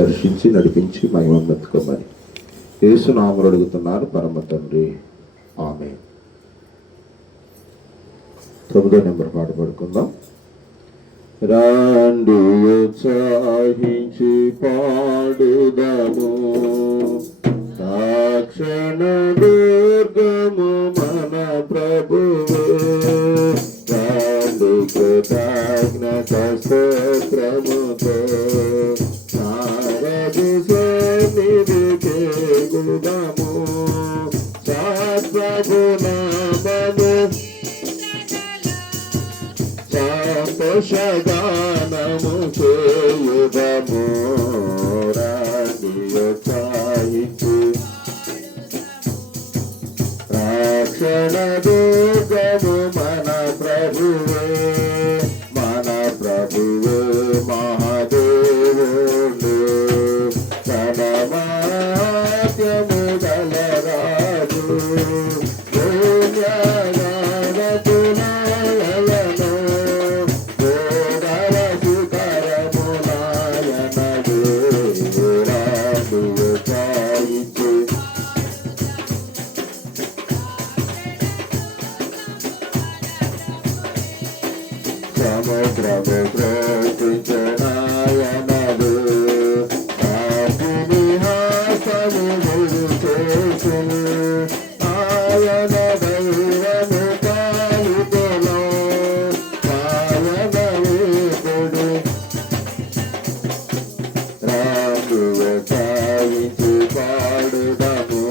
దర్శించి నడిపించి మహిమమెత్తుకోమని యేసు నామములో అడుగుతున్నారు పరమ తండ్రి, ఆమేన్. 9వ నెంబర్ పాట పాడుకుందాం. రాండి ఉత్సాహించి పాడుదము, సాక్షణ దుర్గము మన ప్రభువే. రాండి కృతజ్ఞత స్తోత్రముతో నారదు సన్నిధికి గుదము, సత్ప్రభు నామము సంతోషగానము చేయుదము. రాండి ఉత్సాహించి రక్షణ దుర్గము మన ప్రభువే, మన ప్రభువే మహాదేవుడు, తన మాత్యము గలరాజు. సముద్రము ప్రకృతనాయనడు, ఆకుని హాసము చేసెను. ఆయన దైవము కాలుతలో ఆయన వేపుడు. రామువ సాగించి పాడుదము,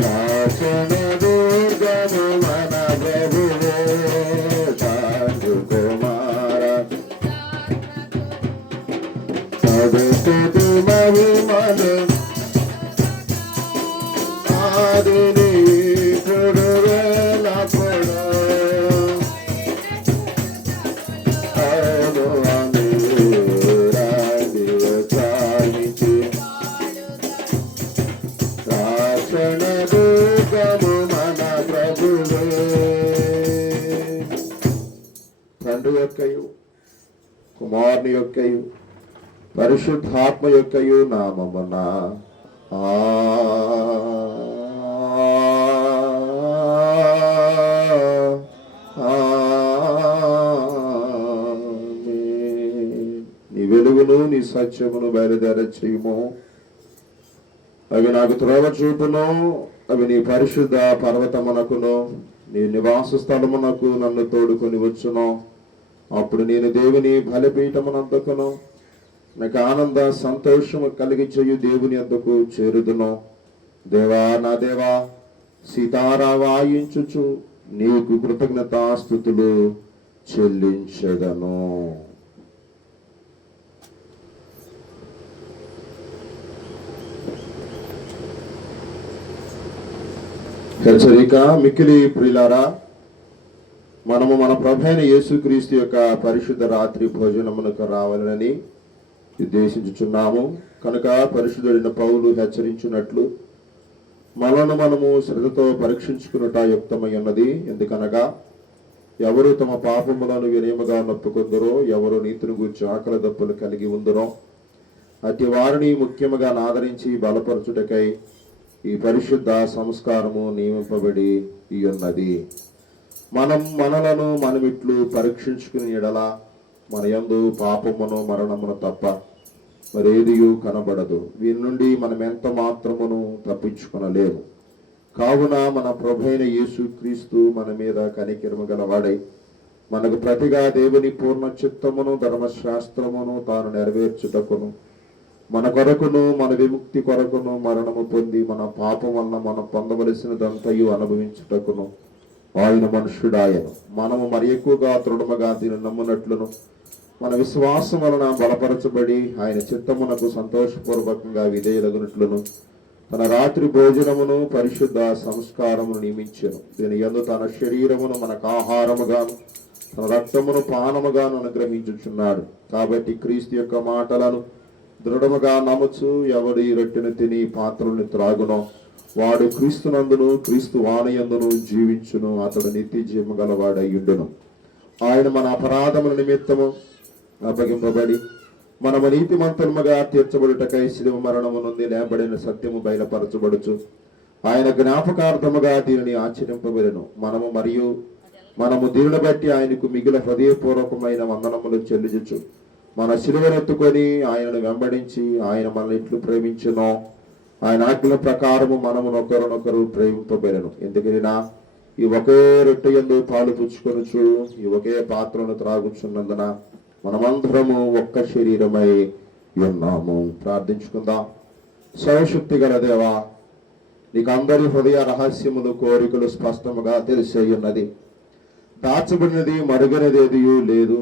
రక్షణ దుర్గము మన ప్రభువు. తండ్రి యొక్కయు కుమారుని యొక్కయు పరిశుద్ధాత్మ యొక్కయు నామమున నీ వెలుగును నీ సత్యమును బయలుదేర చేయుము. అవి నాకు త్రోవ చూపును, అవి నీ పరిశుద్ధ పర్వతమునకును నీ నివాస స్థలమునకు నన్ను తోడుకొని వచ్చును. అప్పుడు నేను దేవుని బలిపీఠమునందుకును నాకు ఆనంద సంతోషము కలిగి చేయు దేవుని అందుకు చేరుదును. దేవా నా దేవా, సీతారా వాయించుచు నీకు కృతజ్ఞతాస్తుతులు చెల్లించెదను. హెచ్చరిక. మిక్కిలి ప్రియులారా, మనము మన ప్రభువైన యేసుక్రీస్తు యొక్క పరిశుద్ధ రాత్రి భోజనమునకు రావాలని ఉద్దేశించుచున్నాము. కనుక పరిశుద్ధుడైన పౌలు హెచ్చరించినట్లు మనను మనము శ్రద్ధతో పరీక్షించుకున్నట యుక్తమై ఉన్నది. ఎందుకనగా ఎవరు తమ పాపములను వినయముగా నొప్పుకుందరో, ఎవరు నీతిని గూర్చి ఆకలి దప్పులు కలిగి ఉందరో అట్టి వారిని ముఖ్యముగా ఆదరించి బలపరచుటకై ఈ పరిశుద్ధ సంస్కారము నియమింపబడి ఉన్నది. మనమిట్లు పరీక్షించుకుని ఎడల మన యందు పాపమును మరణమును తప్ప మరేదియు కనబడదు. వీరి నుండి మనం ఎంత మాత్రమును తప్పించుకొనలేము. కావున మన ప్రభువైన యేసుక్రీస్తు మన మీద కనికరము గలవాడై మనకు ప్రతిగా దేవుని పూర్ణ చిత్తమును ధర్మశాస్త్రమును తాను నెరవేర్చుటకును మన కొరకును మన విముక్తి కొరకును మరణము పొంది మన పాపం వలన మనం పొందవలసినదంతయు అనుభవించుటకును ఆయన మనుష్యుడాయను. మనము మరి ఎక్కువగా దృఢముగా దీన్ని నమ్మునట్లును మన విశ్వాసం వలన బలపరచబడి ఆయన చిత్తమునకు సంతోషపూర్వకంగా విధేయులగునట్లును తన రాత్రి భోజనమును పరిశుద్ధ సంస్కారమును నియమించెను. దీని యందు తన శరీరమును మనకు ఆహారముగాను తన రక్తమును పానముగాను అనుగ్రహించుచున్నాడు. కాబట్టి క్రీస్తు యొక్క మాటలను దృఢముగా నమ్ముచు ఎవడు ఈ రొట్టెను తిని పాత్రను త్రాగునో వాడు క్రీస్తునందును క్రీస్తు వాణియందును జీవించును, అతడు నిత్య జీవము గలవాడయ్యుండును. ఆయన మన అపరాధముల నిమిత్తము అప్పగింపబడి మనము నీతిమంతులముగా తీర్చబడుటకై శిలువ మరణము నుండి లేబడిన సత్యము బయలుపరచబడుచు ఆయన జ్ఞాపకార్థముగా దీనిని ఆచరింపబడెను. మనము దీనిని బట్టి ఆయనకు మిగిలిన హృదయపూర్వకమైన వందనములు చెల్లించు మన శిలువనెత్తుకొని ఆయనను వెంబడించి ఆయన మనల్ని ఎట్లు ప్రేమించునో ఆయన ఆజ్ఞల ప్రకారము మనము ఒకరినొకరు ప్రేమింపబడెను. ఎందుకైనా ఈ ఒకే రొట్టె యందు పాలు పుచ్చుకొనుచు ఈ ఒకే పాత్రను త్రాగుచున్నందున మనమందరము ఒక్క శరీరమై ఉన్నాము. ప్రార్థించుకుందాం. సర్వశక్తి గల దేవా, నీకు అందరి హృదయ రహస్యములు కోరికలు స్పష్టముగా తెలిసే ఉన్నది. దాచబడినది మరుగనిది ఏదియూ లేదు.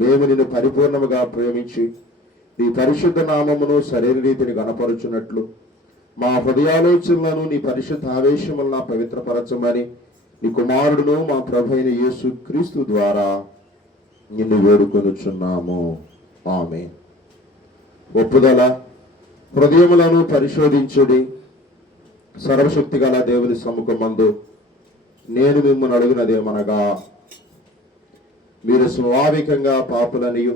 మేము నిన్ను పరిపూర్ణముగా ప్రేమించి నీ పరిశుద్ధ నామమును సరైన రీతిని గణపరుచున్నట్లు మా హృదయాలోచనలను నీ పరిశుద్ధ ఆవేశములను పవిత్రపరచమని నీ కుమారుడును మా ప్రభైన యేసు క్రీస్తు ద్వారా నిన్ను వేడుకొనుచున్నాము. ఆమేన్. ఒప్పుదల. హృదయములను పరిశోధించుడి. సర్వశక్తి గల దేవుని సముఖమందు నేను మిమ్మల్ని అడుగునదేమనగా, మీరు స్వాభావికంగా పాపులనియు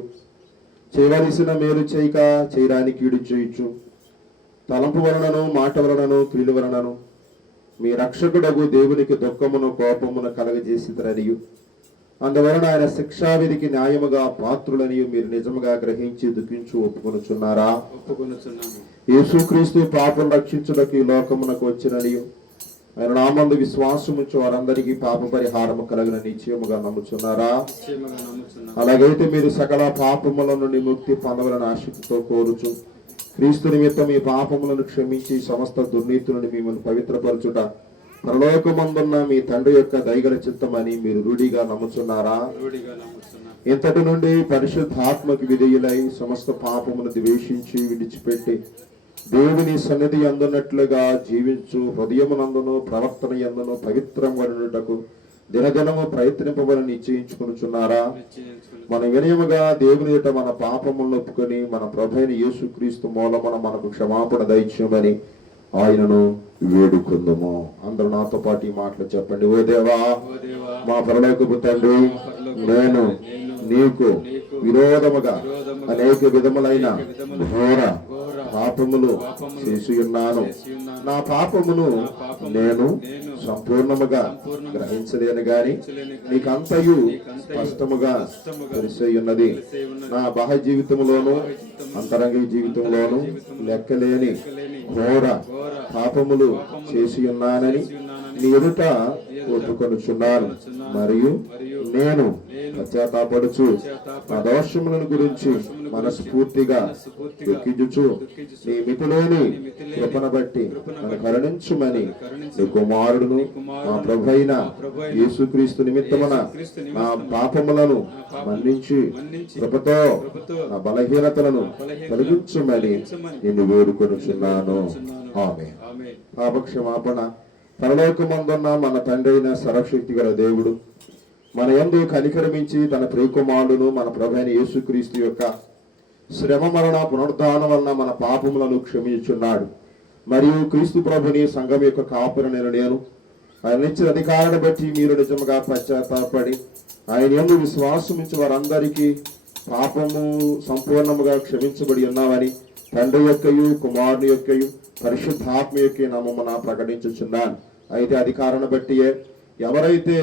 చేయవలసిన మేలు చేయడానికి కీడు చేయొచ్చు తలంపు వలనను మాట వలనను క్రియల వలనను మీ రక్షకుడగు దేవునికి దుఃఖమును కోపమును కలగజేసిరనియు అందువలన ఆయన శిక్షావిధికి న్యాయముగా పాత్రులనియు మీరు నిజముగా గ్రహించి దుఃఖించు ఒప్పుకొనుచున్నారా? యేసుక్రీస్తు పాపం రక్షించుటకు ఈ లోకమునకు వచ్చిననియు ఆయన నామందు విశ్వాసముంచు వారందరికీ పాప పరిహారము కలగిన నిశ్చయముగా నమ్ముచున్నారా? అలాగైతే మీరు సకల పాపముల నుండి ముక్తి పొందవలని ఆశతో కోరుచు క్రీస్తు నిమిత్తం ఈ పాపములను క్షమించి సమస్త దుర్నీతులను మిమ్మల్ని పవిత్రపరచుట పరలోకమందున్న మీ తండ్రి యొక్క దయగల చిత్తమని మీరు రూఢిగా నమ్ముచున్నారా? ఇంతటి నుండి పరిశుద్ధాత్మకు విధేయులై సమస్త పాపమును ద్వేషించి విడిచిపెట్టి దేవుని సన్నిధి అందున్నట్లుగా జీవించు హృదయమునందును ప్రవర్తన యందును పవిత్రముటకు దినదినము ప్రయత్నింపబడి నిశ్చయించుకొనుచున్నారా? మన వినయముగా దేవుని ఎదుట మన పాపములను ఒప్పుకొని మన ప్రభువైన యేసుక్రీస్తు మూలమున మనకు క్షమాపణ దయచేయమని ఆయనను వేడుకుందాము. అందరూ నాతో పాటు ఈ మాటలు చెప్పండి. ఓ దేవా, మా పరలోకపు తండ్రి, నేను నీకు విరోధముగా అనేక విధములైన ఘోర పాపములు చేసి ఉన్నాను. నా పాపమును నేను సంపూర్ణముగా గ్రహించలేను గాని నీకంతయు స్పష్టముగా తెలిసి ఉన్నది. నా బాహ్య జీవితంలోను అంతరంగ జీవితంలోను లెక్కలేని ఘోర పాపములు చేసి ఉన్నానని నీ ఎదుట ఒప్పుకొనుచున్నాను. మరియు నేను పశ్చాత్తాపడుచు నా దోషములను గురించి మనస్ఫూర్తిగా దుఃఖించుచు నీ మితిలేని కృపను బట్టి నన్ను కరుణించుమని నీ కుమారుడును మా ప్రభువైన యేసుక్రీస్తు నిమిత్తమున నా పాపములను మన్నించి కృపతో నా బలహీనతలను తొలగించుమని నిన్ను వేడుకొనుచున్నాను. ఆమేన్. పాపక్షమాపణ. పరలోకమందున్న మన తండ్రి అయిన సర్వశక్తి గల దేవుడు మన యందు కనికరమించి తన ప్రియకుమారుడును మన ప్రభువైన యేసుక్రీస్తు యొక్క శ్రమ మరణ పునరుద్ధానం వలన మన పాపములను క్షమించున్నాడు. మరియు క్రీస్తు ప్రభుని సంఘం యొక్క కాపురని నేను ఆయన ఇచ్చిన అధికారాన్ని బట్టి మీరు నిజముగా పశ్చాత్తాపడి ఆయన యందు విశ్వాసముంచి వారందరికీ పాపము సంపూర్ణముగా క్షమించబడి ఉన్నామని తండ్రి యొక్కయు కుమారుని యొక్కయు పరిశుద్ధాత్మ యొక్క నామమున ప్రకటించుచున్నాను. అయితే అధికారాన్ని బట్టియే ఎవరైతే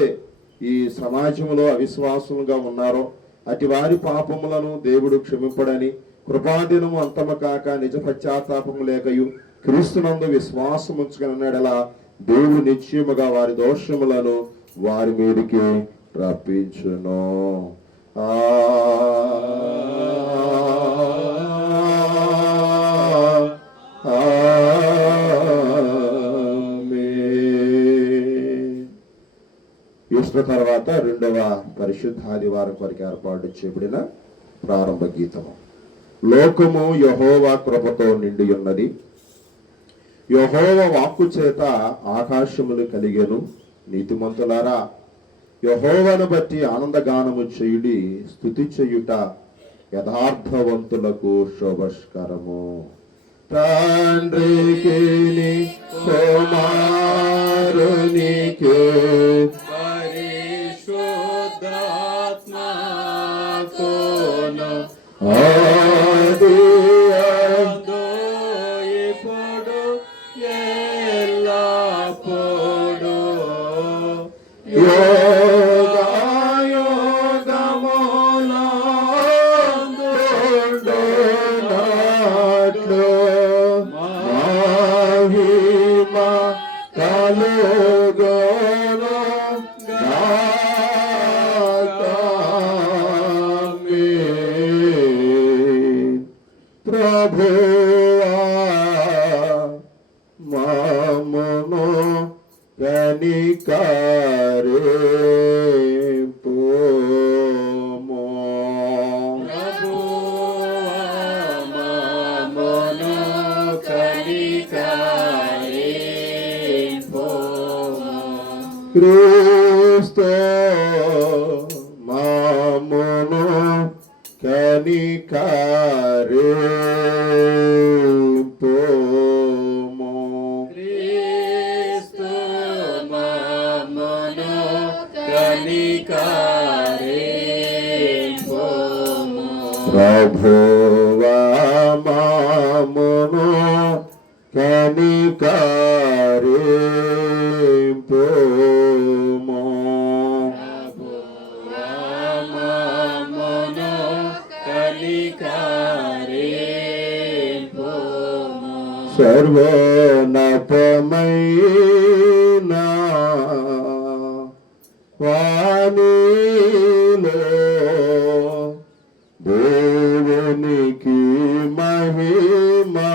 ఈ సమాజంలో అవిశ్వాసముగా ఉన్నారో అటు వారి పాపములను దేవుడు క్షమింపడని కృపాదినము అంతము కాక నిజ పశ్చాత్తాపము లేకయు క్రీస్తునందు విశ్వాసం ఉంచుకున్నడలా దేవుడు నిశ్చయముగా వారి దోషములను వారి మీదకి రప్పించును. ఈస్టర్ తర్వాత రెండవ పరిశుద్ధ ఆదివారం కొరకు ఏర్పాటు చేయబడిన ప్రారంభ గీతము. లోకము యెహోవా కృపతో నిండి ఉన్నది, యెహోవా వాక్కు చేత ఆకాశములు కలిగెను. నీతిమంతులారా, యెహోవాను బట్టి ఆనందగానము చేయుడి, స్తుతి చేయుట యథార్థవంతులకు శోభస్కరము. తండ్రికి కుమారునికి పరిశుద్ధాత్మకును ఆది ఇప్పుడు ఎల్లప్పుడు యోగములందుండునట్లు మహిమ కలుగును గాక. ఆమేన్. ప్రభువా మమ్మును కనికరింపుము. ప్రభువామమును కనికరింపుము. క్రీస్తు మమ్మును కనికరింపుము. క్రీస్తు మమ్మును కనికరింపుము. ప్రభువా మమ్మును కనికరింపుము. ప్రభువామమును కనికరింపుము. సర్వోన్నతమైన వాణిలో దేవునికి మహిమా.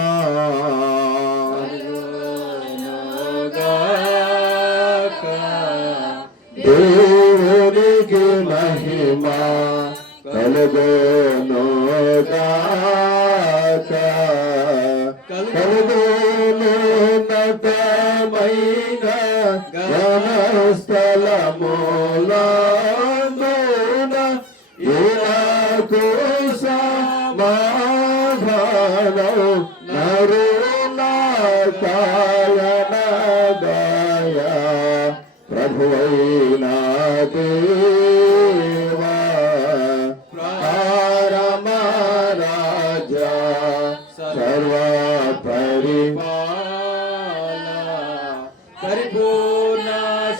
గాక దేవునికి మహిమా కలుగును గాక. కలుగునున్నతమైన ఘనస్థలములందున ఇలాకు సమాధానం నరునాకాయన దయ. ప్రభువైన దేవా పరమరాజా సర్వ పరిపూర్ణ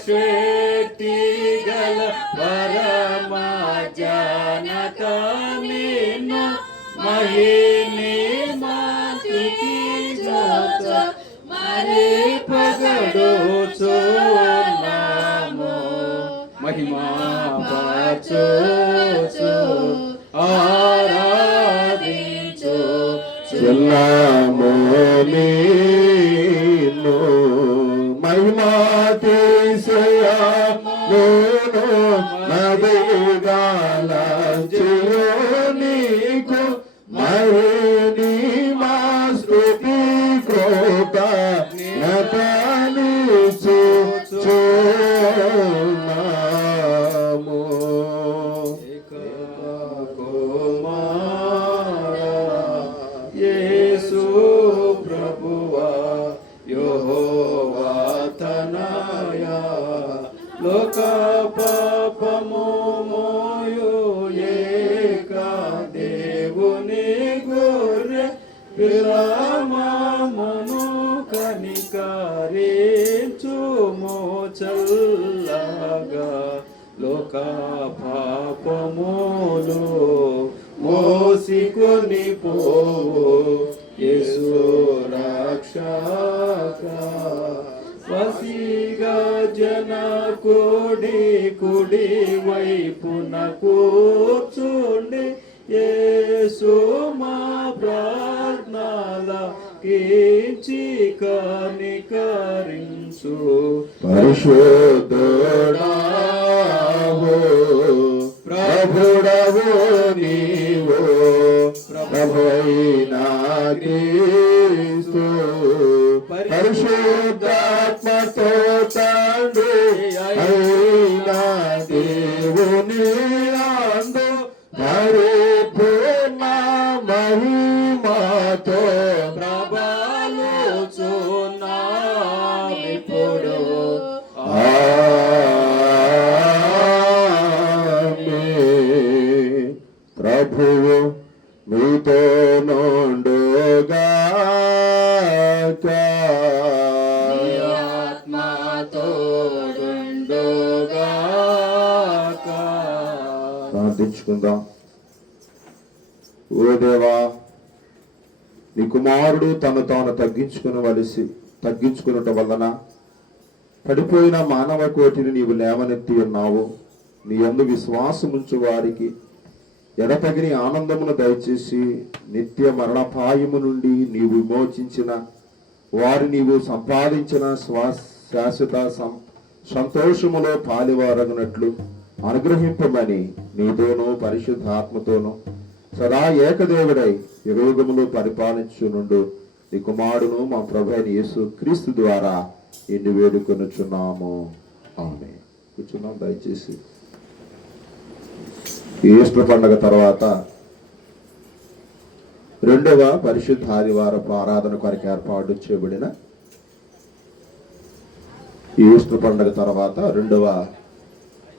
శక్తి గల పరమ జనక నిన్ను మహిని మాతికి జోత మరి పగడుచున్నాము. మహిమా పరచుచు ఆరాధించు చెల్లము నీను మహిమాతిశయమును నదిగాలంచెను నీకు మహిని మా స్తుతి కృత నతనిచుచున్నాము. యేసు ప్రభువా యెహోవా తనయ లోక పాపము మోయు ఏక దేవుని గొర్రె పిలమమును కనికరించుము చల్లగా. లోక పాపములు మోసికొని పోవు యేసు రక్షక. వసిగా జన కుడి వైపున కూర్చుండి యేసు మా ప్రార్థనల కీర్చి కనికరించు. పరిశుద్ధుడావు ప్రభుడవు నీవు క్రీస్తు పరిశుద్ధాత్మతో తండ్రి అయిన దేవుని అందు పరిపూర్ణ మహిమతో ప్రభాలుచున్నామిప్పుడు. ఆమేన్. ప్రభువు మీతో నుండుగాక. నీ ఆత్మతోడుండుగాక. ప్రార్థించుకుందాం. ఓ దేవా, నీ కుమారుడు తను తాను తగ్గించుకున్నట వలన పడిపోయిన మానవ కోటిని నీవు లేవనెత్తి ఉన్నావు. నీ యందు విశ్వాసముంచు వారికి ఎడతగిని ఆనందమును దయచేసి నిత్య మరణపాయము నుండి నీవు విమోచించిన వారు నీవు సంపాదించిన శాశ్వత సంతోషములో పాలివారగినట్లు అనుగ్రహింపమని నీతోనూ పరిశుద్ధాత్మతోనూ సదా ఏకదేవుడై యుగయుగములు పరిపాలించునుండు నీ కుమారుడును మా ప్రభు అయిన యేసు క్రీస్తు ద్వారా ఎన్ని వేడుకొనుచున్నాము. ఆమేన్. కూర్చున్నాం దయచేసి. ఈస్టర్ పండుగ తర్వాత రెండవ పరిశుద్ధ ఆదివారపు ఆరాధన కొరకు ఏర్పాటు చేయబడిన ఈస్టర్ పండుగ తర్వాత రెండవ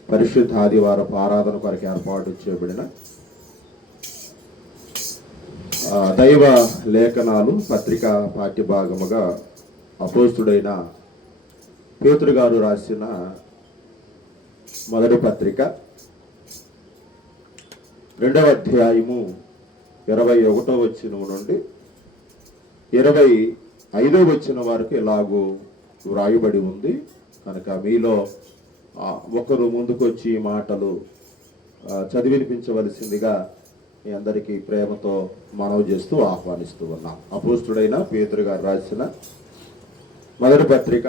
పరిశుద్ధ ఆదివారపు ఆరాధన కొరకు ఏర్పాటు చేయబడిన దైవ లేఖనాలు పత్రిక పాఠ్యభాగముగా అపోస్తుడైన పేతురు గారు రాసిన మొదటి పత్రిక 2వ అధ్యాయము 21వ వచనం నుండి 25వ వచనం వరకు ఇలాగూ వ్రాయబడి ఉంది. కనుక మీలో ఒకరు ముందుకొచ్చి ఈ మాటలు చదివినిపించవలసిందిగా మీ అందరికీ ప్రేమతో మనవి చేస్తూ ఆహ్వానిస్తూ ఉన్నాం. అపోస్తుడైన పేతురు గారు రాసిన మొదటి పత్రిక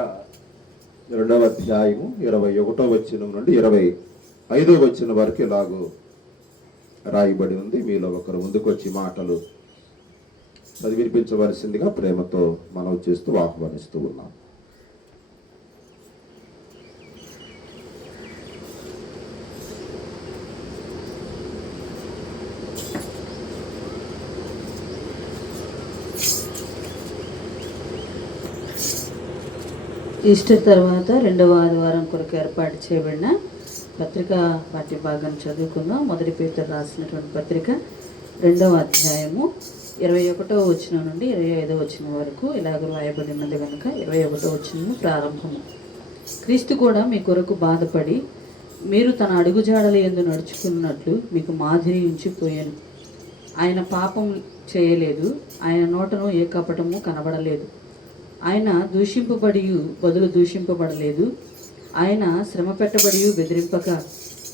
2వ అధ్యాయము 21వ వచనం నుండి 25వ వచనం వరకు ఇలాగూ రాయబడి ఉంది. మీలో ఒకరు ముందుకొచ్చి మాటలు చదివినిపించవలసిందిగా ప్రేమతో మనవి చేస్తూ ఆహ్వానిస్తూ ఉన్నాం. ఈస్టర్ తర్వాత రెండవ ఆదివారం కొరకు ఏర్పాటు చేయబడిన పత్రిక పాఠ్యభాగం చదువుకుందాం. మొదటి పేతురు రాసినటువంటి పత్రిక 2వ అధ్యాయము 21వ వచనం నుండి 25వ వచనం వరకు ఇలాగ రాయబడినది కనుక 21వ వచనము ప్రారంభము. క్రీస్తు కూడా మీ కొరకు బాధపడి మీరు తన అడుగుజాడల యందు నడుచుకున్నట్లు మీకు మాదిరి ఉంచిపోయాను. ఆయన పాపం చేయలేదు, ఆయన నోటను ఏ కపటము కనబడలేదు. ఆయన దూషింపబడి బదులు దూషింపబడలేదు. ఆయన శ్రమ పెట్టబడి బెదిరింపక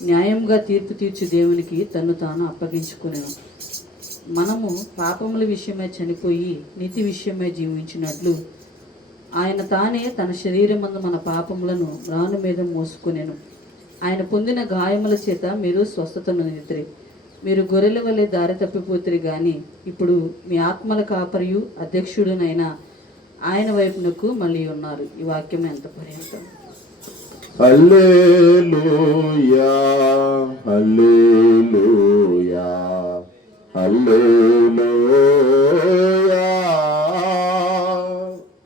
న్యాయంగా తీర్పు తీర్చు దేవునికి తన్ను తాను అప్పగించుకునేను. మనము పాపముల విషయమై చనిపోయి నీతి విషయమై జీవించినట్లు ఆయన తానే తన శరీరమందు మన పాపములను రాను మీద మోసుకునేను. ఆయన పొందిన గాయముల చేత మీరు స్వస్థతను నిద్రి. మీరు గొర్రెల వలె దారి తప్పిపోతురు గాని ఇప్పుడు మీ ఆత్మల కాపరియు అధ్యక్షుడునైన ఆయన వైపునకు మళ్ళీ ఉన్నారు. ఈ వాక్యం ఎంత పర్యంతం. హల్లెలూయా హల్లెలూయా హల్లెలూయా.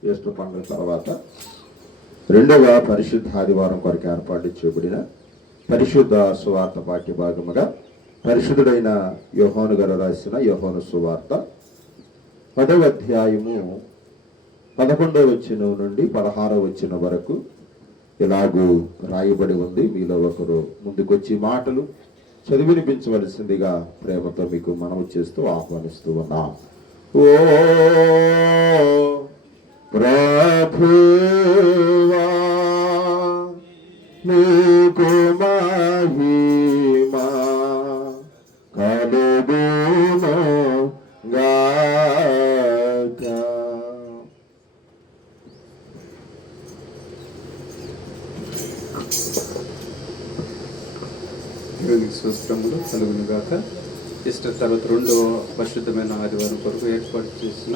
ఈస్టర్ పండుగ తర్వాత రెండవ పరిశుద్ధ ఆదివారం కొరకు ఏర్పాటు చేయబడిన పరిశుద్ధ సువార్త పాఠ్యభాగముగా పరిశుద్ధుడైన యోహాను గారు రాసిన యోహాను సువార్త 10వ అధ్యాయము 11వ వచనం నుండి 16వ వచనం వరకు ఇలాగూ రాయబడి ఉంది. మీలో ఒకరు ముందుకొచ్చి మాటలు చదివినిపించవలసిందిగా ప్రేమతో మీకు మనవి చేస్తూ ఆహ్వానిస్తూ ఉన్నాం. ఓ ప్రభువా నీకు మహిమ కలుగును గాక. దేవునికి స్తోత్రములు కలుగును గాక. ఈస్టర్ తర్వాత రెండో పరిశుద్ధమైన ఆదివారం కొరకు ఏర్పాటు చేసిన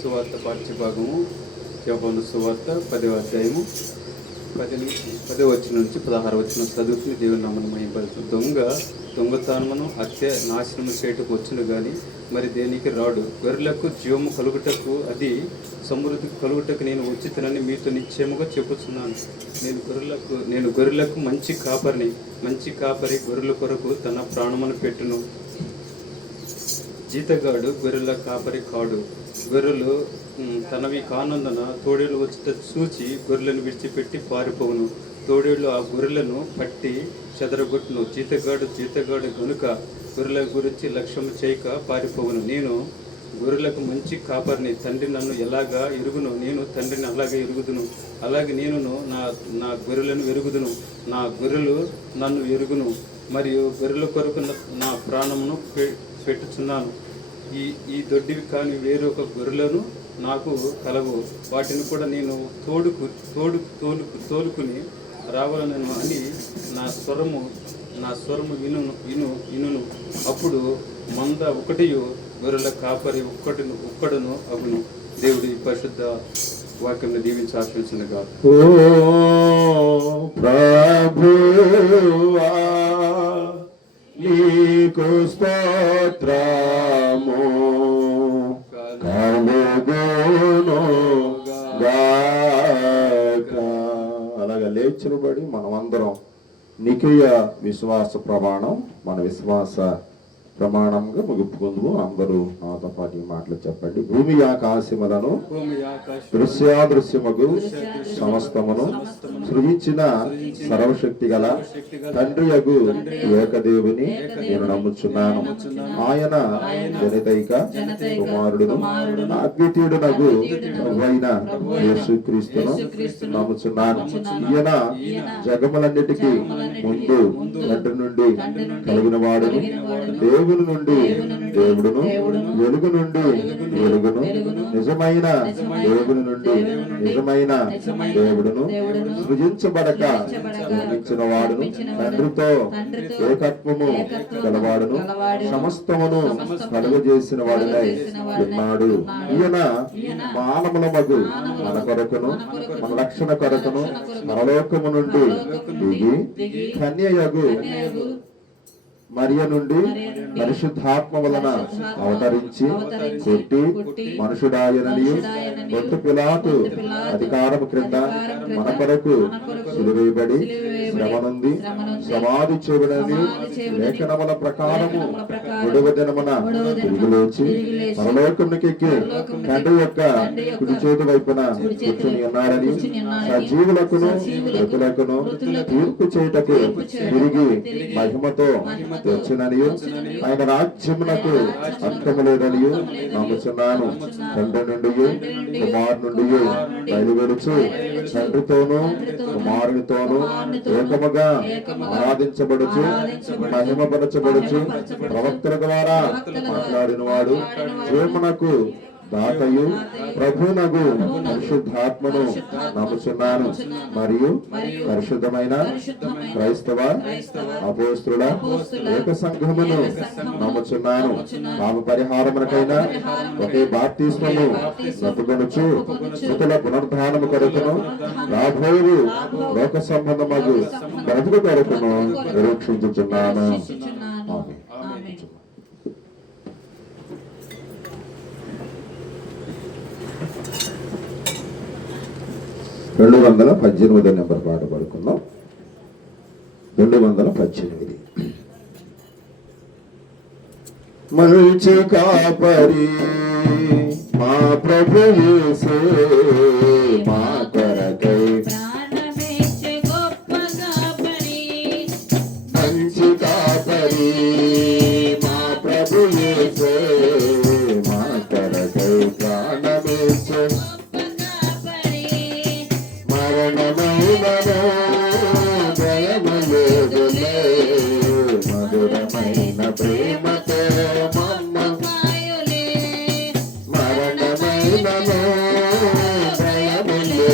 సువార్త పాఠ్యభాగము యోహాను సువార్త 10వ అధ్యాయము 10 వచ్చిన నుంచి 16 వచ్చిన చదువుకుని దేవుని నామమును మహిమపరచు. దొంగతనమును హత్య నాశనము చేయటకు వచ్చును కానీ మరి దేనికి రాడు. గొర్రెలకు జీవము కలుగుటకు, అది సమృద్ధి కలుగుటకు నేను వచ్చితనని మీతో నిశ్చయముగా చెప్పుచున్నాను. నేను గొర్రెలకు మంచి కాపరిని. మంచి కాపరి గొర్రెల కొరకు తన ప్రాణమును పెట్టును. జీతగాడు గొర్రెల కాపరి కాడు. గొర్రెలు తనవి కానందున తోడేళ్ళు వచ్చుట చూచి గొర్రెలను విడిచిపెట్టి పారిపోవును. తోడేళ్ళు ఆ గొర్రెలను పట్టి చెదరగొట్టును. జీతగాడు గనుక గొర్రెల గురించి లక్ష్యము చేయక పారిపోవును. నేను గొర్రెలకు మంచి కాపరిని. తండ్రి నన్ను ఎలాగా ఎరుగును, నేను తండ్రిని అలాగే ఎరుగుదును. అలాగే నేను నా గొర్రెలను ఎరుగుదును, నా గొర్రెలు నన్ను ఎరుగును. మరియు గొర్రెల కొరకు నా ప్రాణమును పెట్టుచున్నాను. ఈ దొడ్డివి కాని వేరొక గొర్రెలను నాకు కలవు. వాటిని కూడా నేను తోలుకుని రావాలను అని నా స్వరము వినును. అప్పుడు మంద ఒకటియు గొర్రెల కాపరి ఒక్కడును అగును. దేవుడి పరిశుద్ధ వాక్యం దీవించి ఆశించునుగా. ప్రభువా నీకు స్తోత్రము కలుగును గాక. అలాగా లేచినబడి మనమందరం నికయ విశ్వాస ప్రమాణం, మన విశ్వాస ప్రమాణంగా ముగింపుకుందుము. అందరూ నాతో పాటు ఈ మాటలు చెప్పండి. భూమి ఆకాశములను దృశ్యాదృశ్యమగు సమస్తమును సృజించిన సర్వశక్తి గల తండ్రి యగు ఏకదేవుని నేను నమ్ముచున్నాను. ఆయన జనితైక కుమారుడును అద్వితీయుడునగు ప్రభువైన యేసుక్రీస్తును నమ్ముచున్నాను. ఈయన జగములన్నిటికీ ముందు తండ్రి నుండి కలిగిన వాడును, దేవుని నుండి దేవుడును, వెలుగు నుండి వెలుగును, నిజమైన దేవుని నుండి నిజమైన దేవుడును, సృజించబడక నిర్మించిన వాడును, తండ్రితో ఏకత్వము గలవాడును, సమస్తమును కలుగజేసిన వాడునై ఉన్నాడు. ఈయన మానవుల మగు మన కొరకును మన రక్షణ కొరకును పరలోకము నుండి దిగి కన్యయగు మరియ నుండి పరిశుద్ధాత్మ వలన అవతరించి కొట్టి మనుషుడాయననియు పొంతు పిలాతు అధికారము క్రింద మన కొరకు సిలువేయబడి శ్రమ నుండి సమాధి చేయబడని లేఖనముల ప్రకారము 3వ దినమున తిరిగి లేచి పరలోకమునకెక్కి తండ్రి యొక్క కుడి చేతి వైపున కూర్చుని ఉన్నారని, సజీవులకును మృతులకును తీర్పు చేయుటకు తిరిగి మహిమతో వచ్చిననియు ఆయన రాజ్యమునకు అంతము లేదనియు నమ్ముచున్నాను. తండ్రి నుండి కుమారు నుండి బయలువెడుచు తండ్రితోనూ కుమారునితోనూ ఏకముగా ఆరాధించబడుచు మహిమపరచబడుచు ప్రవక్తల ద్వారా మాట్లాడిన వాడు జీవమునకు దాతయు ప్రభునగు పరిశుద్ధాత్మను నమ్ముచున్నాను. మరియు పరిశుద్ధమైన క్రైస్తవ అపోస్తుల ఏక సంఘమును నమ్ముచున్నాను. పాప పరిహారమునకైనా ఒకే బాప్తిస్మము నొప్పుకొనుచు మృతుల పునరుద్ధానము కొరకును రాబోయు లోక సంబంధమగు బ్రతుకు కొరకును నిరీక్షించుచున్నాను. ఆమేన్. 218 నెంబర్ పాట పడుకుందాం. 218. మంచి కాపరి మా ప్రభు యేసే మా కొరకై మంచి కాపరి మా ప్రభు యేసే మా కొరకై ప్రాణమేసే మధురమైన ప్రేమతో మమ్మ మరణమైన భయములే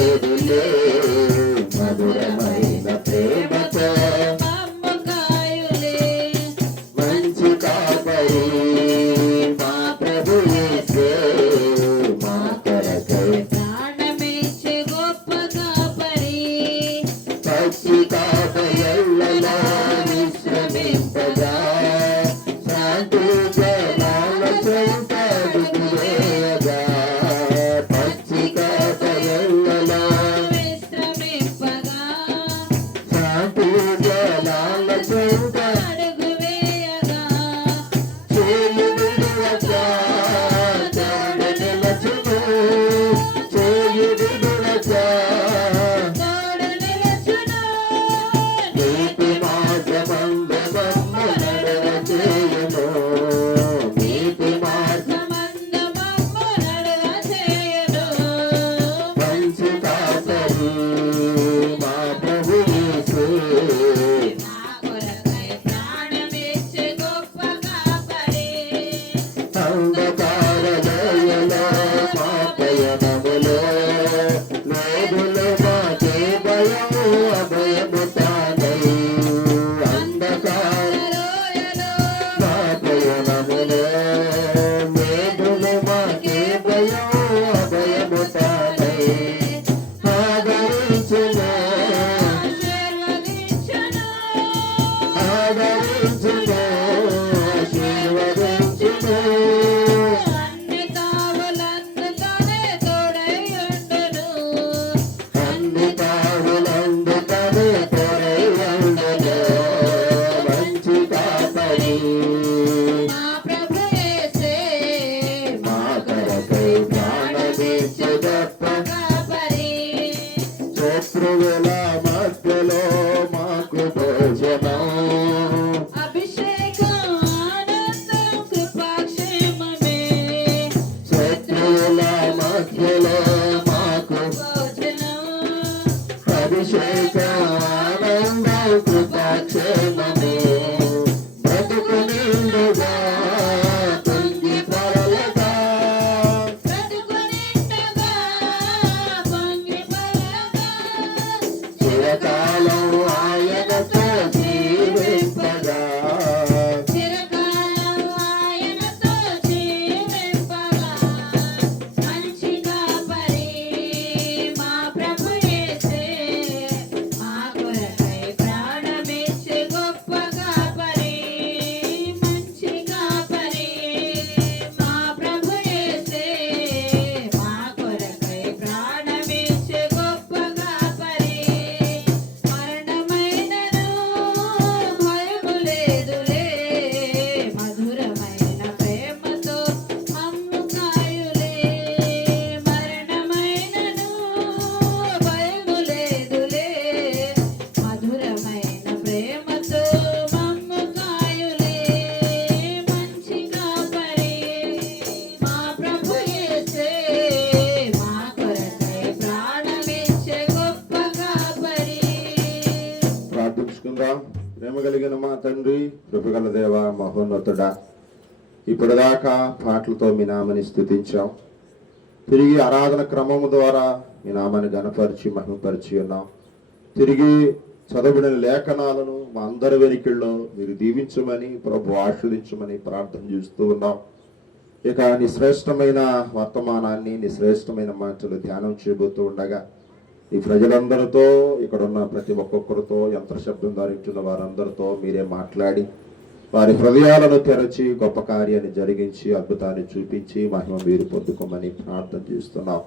గొప్ప కాపరి శత్రువుల మధ్యలో మాకు భోజనం అభిషేకం ఆనందం కృపాక్షేమమే శత్రువుల మధ్యలో మాకు భోజనం అభిషేక ఆనందం కృపాక్షేమము బ్రతుకు నిండుగా పొంగి పొరలగా బ్రతుకు నిండుగా పొంగి పొరలగా చిరకాలం ఆయనతో జీవింపగా చిరకాలం ఆయనతో జీవింపగా మంచి కాపరి మా ప్రభు యేసే మా కొరకై ప్రాణమిచ్చే గొప్ప కాపరి మంచి కాపరి మా ప్రభు యేసే మా కొరకై ప్రాణమిచ్చే గొప్ప కాపరి మరణమైనను భయము లేదులే మధురమైన ప్రేమతో మమ్ము కాయులే మరణమైనను భయము లేదులే మధురమైన ప్రేమతో మమ్ము కాయులే మంచి కాపరి మా ప్రభు యేసే మా కొరకై ప్రాణమిచ్చే గొప్ప కాపరి ప్రార్థించుకుందాం. ప్రేమ కలిగిన మా తండ్రి, కృపగల దేవ, మహోన్నతుడా, ఇప్పటిదాకా పాటలతో మీ నామని స్తుతించాం. తిరిగి ఆరాధన క్రమము ద్వారా మీ నామాన్ని గణపరిచి మహిమపరిచి ఉన్నాం. తిరిగి చదవబడిన లేఖనాలను మా అందరి వెనుకల్లో మీరు దీవించమని, ప్రభు ఆశీర్వదించమని ప్రార్థన చేస్తూ ఉన్నాం. ఇక నీ శ్రేష్టమైన వర్తమానాన్ని, నీ శ్రేష్టమైన మాటలు ధ్యానం చేయబోతూ ఉండగా ఈ ప్రజలందరితో, ఇక్కడ ఉన్న ప్రతి ఒక్కొక్కరితో, యంత్ర శబ్దం ధరించిన వారందరితో మీరే మాట్లాడి వారి హృదయాలను తెరచి గొప్ప కార్యాన్ని జరిగించి అద్భుతాన్ని చూపించి మహిమ మీరు పొందుకోమని ప్రార్థన చేస్తున్నాం.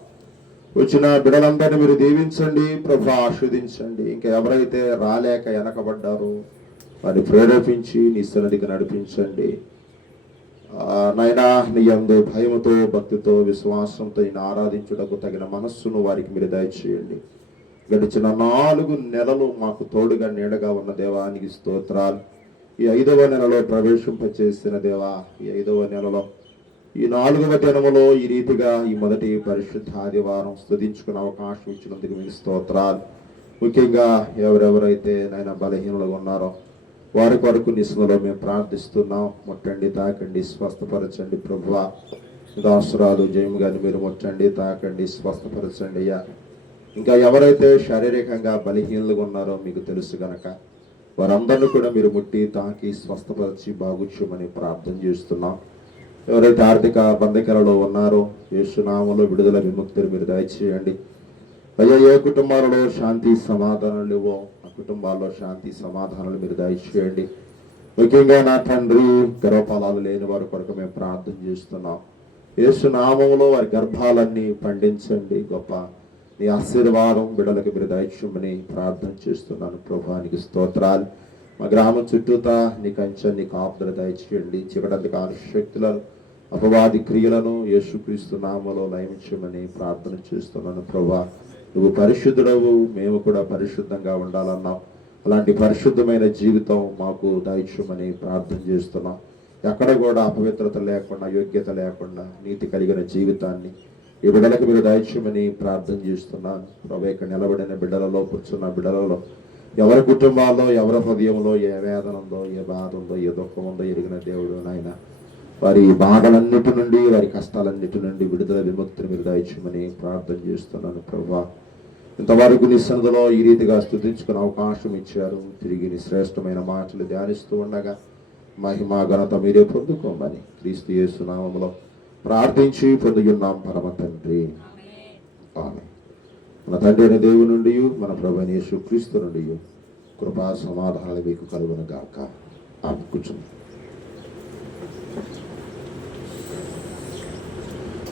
వచ్చిన బిడ్డలందరినీ మీరు దీవించండి, ప్రభు ఆస్వాదించండి. ఇంకా ఎవరైతే రాలేక వెనకబడ్డారో వారిని ప్రేరేపించి నీ సన్నిధికి నడిపించండి. నాయనా, నీ యందు భయముతో, భక్తితో, విశ్వాసంతో నేను ఆరాధించుటకు తగిన మనస్సును వారికి మీరు దయచేయండి. గడిచిన 4 నెలలు మాకు తోడుగా నీడగా ఉన్న దేవానికి స్తోత్రాలు. ఈ 5వ నెలలో ప్రవేశింపచేసిన దేవా, ఈ 5వ నెలలో ఈ 4వ దినములో ఈ రీతిగా ఈ మొదటి పరిశుద్ధ ఆదివారం స్తుతించుకునే అవకాశం ఇచ్చినందుకు మీకు స్తోత్రాలు. ముఖ్యంగా ఎవరెవరైతే నాయన బలహీనులుగా ఉన్నారో వారి కొరకు నిస్మలో మేము ప్రార్థిస్తున్నాం. ముట్టండి, తాకండి, స్వస్థపరచండి ప్రభువా. దాసురాలు జయము గారిని మీరు ముట్టండి, తాకండి, స్వస్థపరచండి అయ్యా. ఇంకా ఎవరైతే శారీరకంగా బలహీనులుగా ఉన్నారో మీకు తెలుసు గనక వారందరినీ కూడా మీరు ముట్టి తాకి స్వస్థపరిచి బాగుచ్యమని ప్రార్థన చేస్తున్నాం. ఎవరైతే ఆర్థిక బంధకాలలో ఉన్నారో యేసునామములో విడుదల విముక్తిని మీరు దయచేయండి అయ్యా. ఏ కుటుంబాలలో శాంతి సమాధానాలు లేవో ఆ కుటుంబాల్లో శాంతి సమాధానాలు మీరు దయచేయండి. ముఖ్యంగా నా తండ్రి, గర్భఫలాలు లేని వారి కొరకు మేము ప్రార్థన చేస్తున్నాం. యేసునామములో వారి గర్భాలన్నీ పండించండి. గొప్ప నీ ఆశీర్వాదం బిడ్డలకు మీరు దయచేయమని ప్రార్థన చేస్తున్నాను. ప్రభువానికి స్తోత్రాలు. మా గ్రామం చుట్టూతా నీ కంచె, నీ కాపుదల దయచేయండి. చివరంతకాల శక్తులను, అపవాది క్రియలను యేసుక్రీస్తు నామములో లయించమని ప్రార్థన చేస్తున్నాను. ప్రభువా, నువ్వు పరిశుద్ధుడవు, మేము కూడా పరిశుద్ధంగా ఉండాలన్నావు. అలాంటి పరిశుద్ధమైన జీవితం మాకు దయచేయమని ప్రార్థన చేస్తున్నాం. ఎక్కడ కూడా అపవిత్రత లేకుండా, యోగ్యత లేకుండా నీతి కలిగిన జీవితాన్ని ఈ బిడ్డలకు మీరు దయచేయమని ప్రార్థన చేస్తున్నాను. ప్రభు, ఇక్కడ నిలబడిన బిడ్డలలో, కూర్చున్న బిడ్డలలో ఎవరి కుటుంబాల్లో, ఎవరి హృదయంలో ఏ వేదన ఉందో, ఏ బాధ ఉందో, ఏ దుఃఖం ఉందో ఎరిగిన దేవుడు నాయన, వారి బాధలన్నిటి నుండి, వారి కష్టాలన్నిటి నుండి విడుదల విముక్తిని మీరు దయచేయమని ప్రార్థన చేస్తున్నాను. ప్రభువా, ఇంతవరకు నీ సన్నిధిలో ఈ రీతిగా స్తుతించుకునే అవకాశం ఇచ్చారు. తిరిగి నీ శ్రేష్టమైన మాటలు ధ్యానిస్తూ ఉండగా మహిమ ఘనత మీరే పొందుకోమని క్రీస్తు యేసు నామములో ప్రార్థించి పొందుకున్నాం పరమ తండ్రి. ఆమేన్. మన తండ్రి అయిన దేవుని నుండి, మన ప్రభు అయిన యేసు క్రీస్తు నుండి కృపా సమాధానాలు మీకు కలుగును గాక. ఆమె కూర్చుంది.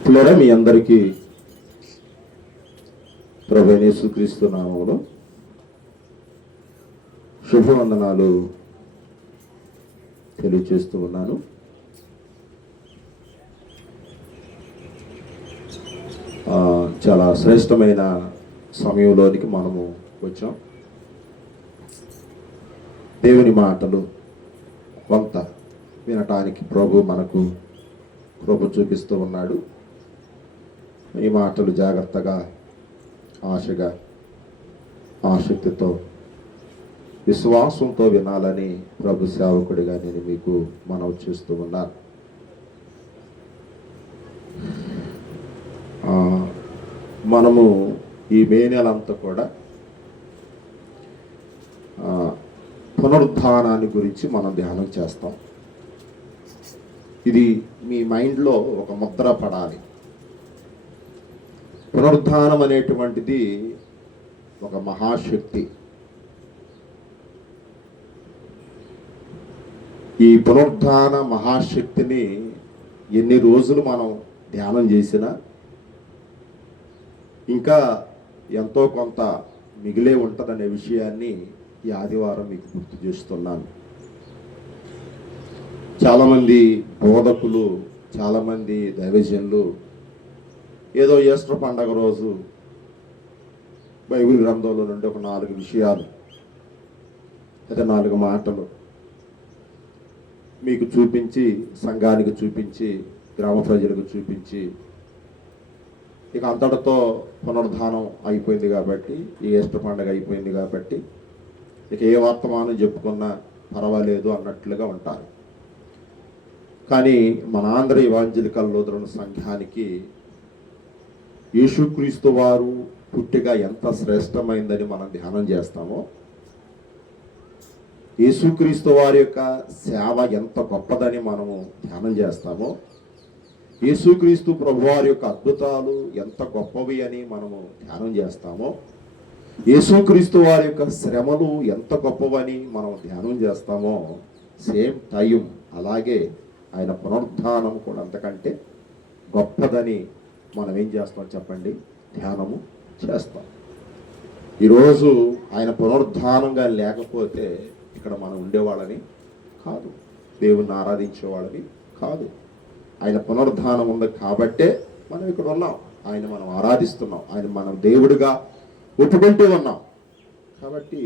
పిల్లరా, మీ అందరికీ ప్రభు అయిన యేసు క్రీస్తు నామములో శుభవందనాలు తెలియజేస్తూ ఉన్నాను. చాలా శ్రేష్టమైన సమయంలోనికి మనము వచ్చాం. దేవుని మాటలు కొంత వినటానికి ప్రభు మనకు కృప చూపిస్తూ ఉన్నాడు. ఈ మాటలు జాగ్రత్తగా, ఆశగా, ఆసక్తితో, విశ్వాసంతో వినాలని ప్రభు సేవకుడిగా నేను మీకు మనవి చేస్తూ ఉన్నాను. మనము ఈ మే నెలంతా కూడా పునరుద్ధానాన్ని గురించి మనం ధ్యానం చేస్తాం. ఇది మీ మైండ్లో ఒక ముద్ర పడాలి. పునరుద్ధానం అనేటువంటిది ఒక మహాశక్తి. ఈ పునరుద్ధాన మహాశక్తిని ఎన్ని రోజులు మనం ధ్యానం చేసినా ఇంకా ఎంతో కొంత మిగిలే ఉంటుందనే విషయాన్ని ఈ ఆదివారం మీకు గుర్తు చేస్తున్నాను. చాలామంది బోధకులు, చాలామంది దైవజనులు ఏదో ఈస్టర్ పండగ రోజు బైబిల్ గ్రంథంలో నుండి ఒక 4 విషయాలు లేదా 4 మాటలు మీకు చూపించి, సంఘానికి చూపించి, గ్రామ ప్రజలకు చూపించి, ఇక అంతటితో పునరుద్ధానం అయిపోయింది కాబట్టి, ఈ ఈస్టర్ పండుగ అయిపోయింది కాబట్టి ఇక ఏ వర్తమానం చెప్పుకున్నా పర్వాలేదు అన్నట్లుగా ఉంటారు. కానీ మన ఆంధ్ర ఇవాంజలికల్ లూథరన్ సంఘానికి యేసుక్రీస్తు వారు పుట్టిక ఎంత శ్రేష్టమైందని మనం ధ్యానం చేస్తామో, యేసుక్రీస్తు వారి యొక్క సేవ ఎంత గొప్పదని మనము ధ్యానం చేస్తామో, యేసుక్రీస్తు ప్రభువారి యొక్క అద్భుతాలు ఎంత గొప్పవి అని మనము ధ్యానం చేస్తామో, యేసుక్రీస్తు వారి యొక్క శ్రమలు ఎంత గొప్పవని మనం ధ్యానం చేస్తామో, సేమ్ టైం అలాగే ఆయన పునరుద్ధానం కూడా అంతకంటే గొప్పదని మనం ఏం చేస్తాం చెప్పండి? ధ్యానము చేస్తాం. ఈరోజు ఆయన పునరుద్ధానంగా లేకపోతే ఇక్కడ మనం ఉండేవాళ్ళని కాదు, దేవుణ్ణి ఆరాధించేవాళ్ళని కాదు. ఆయన పునరుద్ధానం ఉంది కాబట్టే మనం ఇక్కడ ఉన్నాం, ఆయన మనం ఆరాధిస్తున్నాం, ఆయన మనం దేవుడిగా ఒప్పుకుంటూ ఉన్నాం. కాబట్టి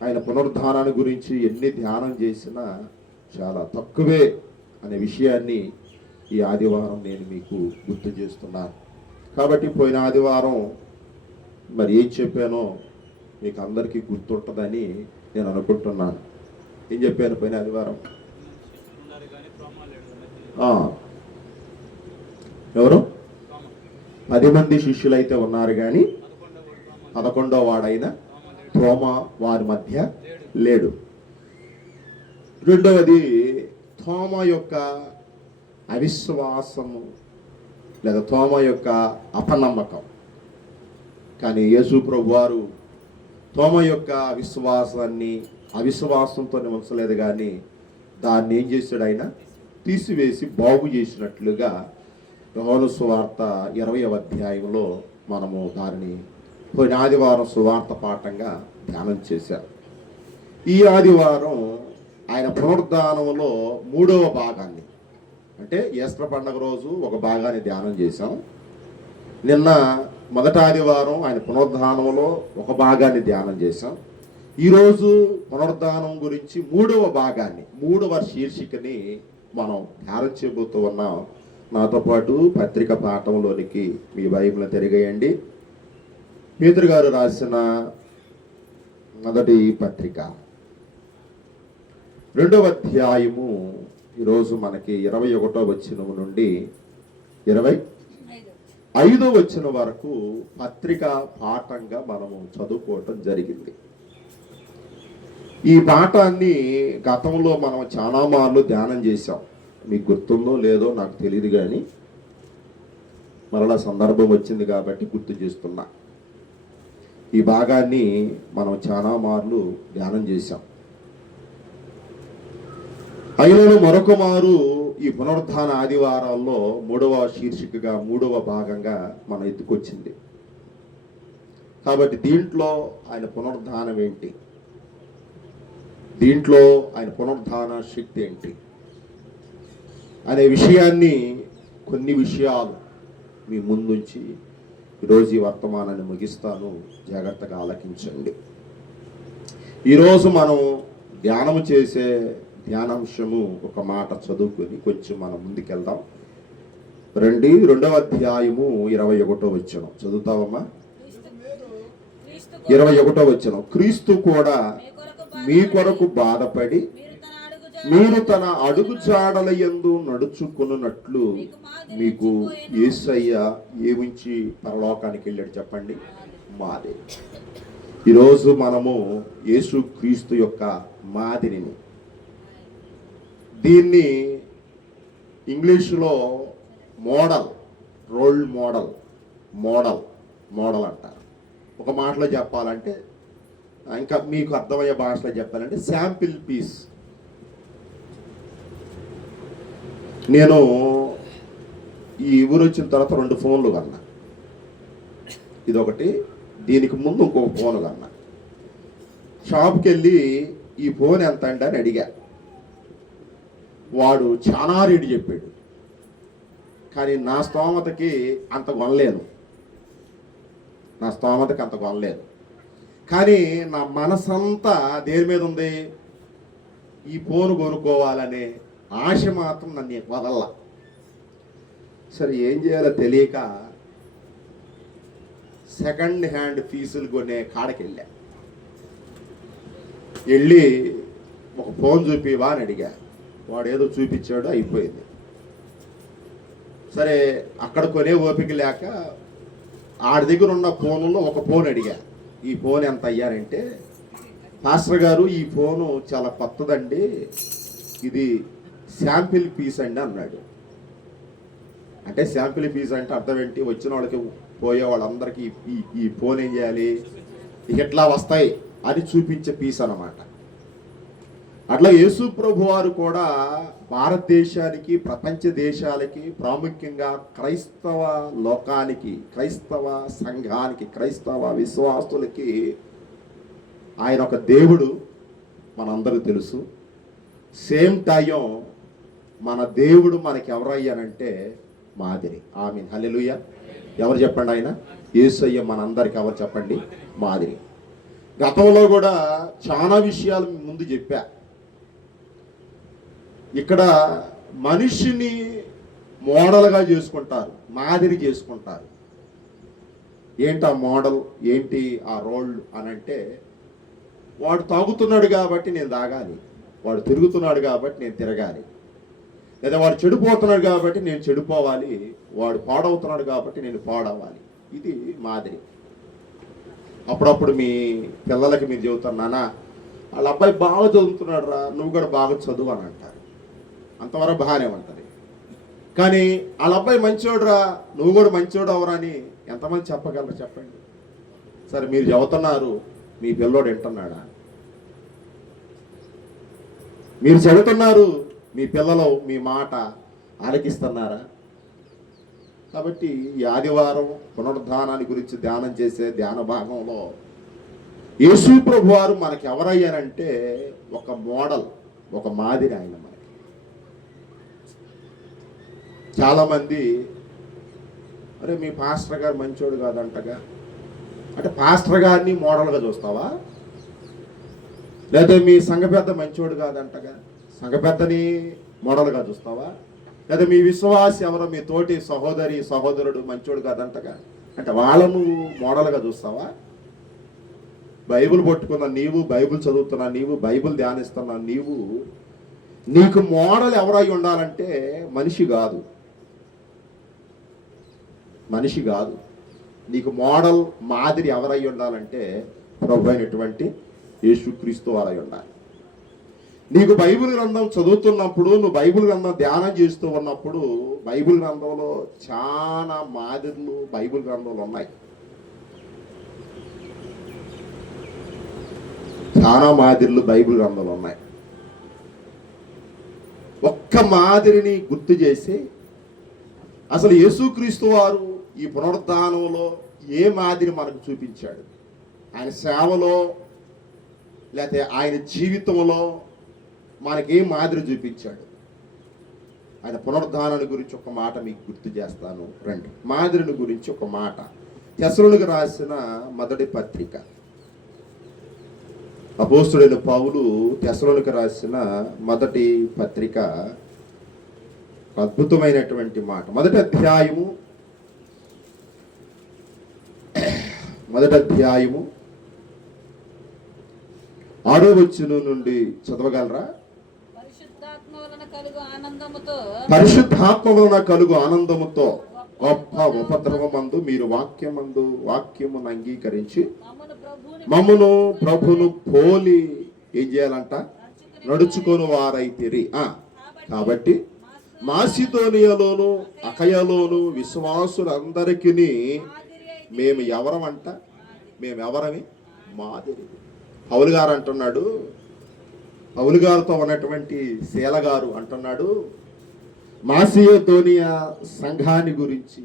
ఆయన పునరుద్ధానాన్ని గురించి ఎన్ని ధ్యానం చేసినా చాలా తక్కువే అనే విషయాన్ని ఈ ఆదివారం నేను మీకు గుర్తు చేస్తున్నాను. కాబట్టి పోయిన ఆదివారం మరి ఏం చెప్పానో మీకు అందరికీ గుర్తుంటుందని నేను అనుకుంటున్నాను. ఏం చెప్పాను పోయిన ఆదివారం? ఎవరు? 10 మంది శిష్యులైతే ఉన్నారు కానీ 11వ వాడైన తోమ వారి మధ్య లేడు. రెండవది తోమ యొక్క అవిశ్వాసము లేదా తోమ యొక్క అపనమ్మకం. కానీ యేసు ప్రభు వారు తోమ యొక్క అవిశ్వాసంతో ఉంచలేదు, కానీ దాన్ని ఏం చేశాడు? ఆయన తీసివేసి బాగు చేసినట్లుగా యోహాను సువార్త 20వ అధ్యాయంలో మనము దానిని పోయిన ఆదివారం సువార్త పాఠంగా ధ్యానం చేశాం. ఈ ఆదివారం ఆయన పునరుద్ధానంలో 3వ భాగాన్ని, అంటే ఈస్టర్ పండుగ రోజు ఒక భాగాన్ని ధ్యానం చేశాం. నిన్న మొదటి ఆదివారం ఆయన పునరుద్ధానంలో ఒక భాగాన్ని ధ్యానం చేశాం. ఈరోజు పునరుద్ధానం గురించి 3వ భాగాన్ని, 3వ శీర్షికని మనం ధ్యానం చేయబోతూ ఉన్నాం. నాతో పాటు పత్రిక పాఠంలోనికి మీ బైబిల్ని తిరిగేయండి. పేతురు గారు రాసిన మొదటి పత్రిక 2వ అధ్యాయము ఈరోజు మనకి 21వ వచనం నుండి 25వ వచనం వరకు పత్రిక పాఠంగా మనము చదువుకోవటం జరిగింది. ఈ పాఠాన్ని గతంలో మనం చాలా మార్లు ధ్యానం చేశాం. మీకు గుర్తుందో లేదో నాకు తెలియదు, కానీ మరలా సందర్భం వచ్చింది కాబట్టి గుర్తు చేస్తున్నా. ఈ భాగాన్ని మనం చాలా మార్లు ధ్యానం చేశాం. అయినను మరొక మారు ఈ పునరుద్ధాన ఆదివారాల్లో 3వ శీర్షికగా 3వ భాగంగా మనం ఎత్తుకొచ్చింది. కాబట్టి దీంట్లో ఆయన పునరుద్ధానం ఏంటి, దీంట్లో ఆయన పునరుద్ధాన శక్తి ఏంటి అనే విషయాన్ని, కొన్ని విషయాలు మీ ముందుంచి ఈరోజు ఈ వర్తమానాన్ని ముగిస్తాను, జాగ్రత్తగా ఆలకించండి. ఈరోజు మనం ధ్యానం చేసే ధ్యానాంశము ఒక మాట చదువుకొని కొంచెం మనం ముందుకెళ్దాం. 2వ అధ్యాయము 21వ వచనం చదువుతావమ్మా. 21వ వచనం, క్రీస్తు కూడా మీ కొరకు బాధపడి మీరు తన అడుగు జాడల యందు నడుచుకున్నట్లు మీకు యేసయ్య ఏమించి పరలోకానికి వెళ్ళాడు చెప్పండి? మాదిరి. ఈరోజు మనము యేసు క్రీస్తు యొక్క మాదిరిని, దీన్ని ఇంగ్లీషులో మోడల్, రోల్ మోడల్, మోడల్ అంటారు. ఒక మాటలో చెప్పాలంటే, ఇంకా మీకు అర్థమయ్యే భాషలో చెప్పాలంటే శాంపిల్ పీస్. నేను ఈ ఊరు వచ్చిన తర్వాత 2 ఫోన్లు కన్నా, ఇదొకటి, దీనికి ముందు ఇంకొక ఫోన్ కన్నా. షాప్కి వెళ్ళి ఈ ఫోన్ ఎంత అంటే అని అడిగా. వాడు చాలా రేటు చెప్పాడు, కానీ నా స్తోమతకి అంత కొనలేను, కానీ నా మనసంతా దేని మీద ఉంది? ఈ ఫోన్ కొనుక్కోవాలనే ఆశ మాత్రం నన్ను వదల్లా. సరే ఏం చేయాలో తెలియక సెకండ్ హ్యాండ్ పీసులు కొనే కాడకి వెళ్ళి ఒక ఫోన్ చూపివా అని అడిగా. వాడు ఏదో చూపించాడు, అయిపోయింది. సరే అక్కడ కొనే ఓపిక లేక ఆడి దగ్గర ఉన్న ఫోన్లో ఒక ఫోన్ అడిగా. ఈ ఫోన్ ఎంత అయ్యారంటే, పాస్టర్ గారు ఈ ఫోను చాలా కొత్తదండి, ఇది శాంపిల్ పీస్ అండి అన్నాడు. అంటే శాంపిల్ పీస్ అంటే అర్థం ఏంటి? వచ్చిన వాళ్ళకి పోయే వాళ్ళందరికీ ఈ ఫోన్ ఏం చేయాలి, ఇట్లా వస్తాయి అని చూపించే పీస్ అన్నమాట. అట్లా యేసు ప్రభు వారు కూడా భారతదేశానికి, ప్రపంచ దేశాలకి, ప్రాముఖ్యంగా క్రైస్తవ లోకానికి, క్రైస్తవ సంఘానికి, క్రైస్తవ విశ్వాసులకి ఆయన ఒక దేవుడు మనందరికీ తెలుసు. సేమ్ టైం మన దేవుడు మనకి ఎవరయ్యానంటే మాదిరి. ఆమీన్, హల్లెలూయా. ఎవరు చెప్పండి? ఆయన యేసయ్య మనందరికి ఎవరు చెప్పండి? మాదిరి. గతంలో కూడా చాలా విషయాలు ముందు చెప్పా. ఇక్కడ మనిషిని మోడల్గా చేసుకుంటారు, మాదిరి చేసుకుంటారు. ఏంటి ఆ మోడల్, ఏంటి ఆ రోల్ అని అంటే, వాడు తాగుతున్నాడు కాబట్టి నేను తాగాలి, వాడు తిరుగుతున్నాడు కాబట్టి నేను తిరగాలి, లేదా వాడు చెడిపోతున్నాడు కాబట్టి నేను చెడిపోవాలి, వాడు పాడవుతున్నాడు కాబట్టి నేను పాడవాలి. ఇది మాదిరి. అప్పుడప్పుడు మీ పిల్లలకి మీరు చెబుతారు, నాన్న వాళ్ళ అబ్బాయి బాగా చదువుతున్నాడు రా, నువ్వు కూడా బాగా చదువు అని అంటారు. అంతవరకు బాగానే ఉంటుంది. కానీ వాళ్ళ అబ్బాయి మంచోడు రా, నువ్వు కూడా మంచోడు అవరా అని ఎంతమంది చెప్పగలరు చెప్పండి? సరే మీరు చెబుతున్నారు, మీ పిల్లోడు వింటున్నాడా? మీరు చెబుతున్నారు, మీ పిల్లలు మీ మాట ఆలకిస్తున్నారా? కాబట్టి ఈ ఆదివారం పునరుద్ధానాన్ని గురించి ధ్యానం చేసే ధ్యాన భాగంలో యేసు ప్రభు వారు మనకి ఎవరయ్యారంటే ఒక మోడల్, ఒక మాదిరి ఆయన మనకి. చాలామంది, అరే మీ పాస్టర్ గారు మంచోడు కాదంటగా అంటే పాస్టర్ గారిని మోడల్గా చూస్తావా? లేదా మీ సంఘ పెద్ద మంచోడు కాదంటగా సంఘ పెద్దని మోడల్గా చూస్తావా? లేదా మీ విశ్వాసి ఎవరో మీ తోటి సహోదరి సహోదరుడు మంచోడు కాదంటగా అంటే వాళ్ళను మోడల్గా చూస్తావా? బైబిల్ పట్టుకున్న నీవు, బైబిల్ చదువుతున్నా నీవు, బైబిల్ ధ్యానిస్తున్నా నీవు, నీకు మోడల్ ఎవరై ఉండాలంటే మనిషి కాదు, మనిషి కాదు. నీకు మోడల్, మాదిరి ఎవరై ఉండాలంటే ప్రభు అయినటువంటి యేసుక్రీస్తు వారై ఉండాలి. నీకు బైబిల్ గ్రంథం చదువుతున్నప్పుడు, నువ్వు బైబిల్ గ్రంథం ధ్యానం చేస్తూ ఉన్నప్పుడు, బైబిల్ గ్రంథంలో చాలా మాదిరులు బైబిల్ గ్రంథంలో ఉన్నాయి. చాలా మాదిరులు బైబిల్ గ్రంథంలో ఉన్నాయి. ఒక్క మాదిరిని గుర్తు చేసి, అసలు యేసుక్రీస్తు వారు ఈ పునరుద్ధానంలో ఏ మాదిరి మనకు చూపించాడు, ఆయన సేవలో లేకపోతే ఆయన జీవితంలో మనకే మాదిరి చూపించాడు. ఆయన పునరుద్ధానాన్ని గురించి ఒక మాట మీకు గుర్తు చేస్తాను రండి. మాదిరిని గురించి ఒక మాట తెస్సలోనికీయులకు రాసిన మొదటి పత్రిక. అపోస్తుడైన పౌలు తెస్సలోనికీయులకు రాసిన మొదటి పత్రిక, అద్భుతమైనటువంటి మాట. మొదటి అధ్యాయము 6వ వచనం నుండి చదవగలరా? పరిశుద్ధాత్మ వలన కలుగు ఆనందముతో గొప్ప ఉపద్రవమందు మీరు వాక్యమును అంగీకరించి మమ్మును ప్రభును పోలి ఏం చేయాలంట? నడుచుకొని వారైతిరి. కాబట్టి మాసిదోనియలోను అకయలోను విశ్వాసులందరికీ మేము ఎవరమంట? మేము ఎవరమి? మాదిరి. పౌలు గారు అంటున్నాడు, పౌలు గారితో ఉన్నటువంటి శీల గారు అంటున్నాడు మాసిదోనియా సంఘాన్ని గురించి.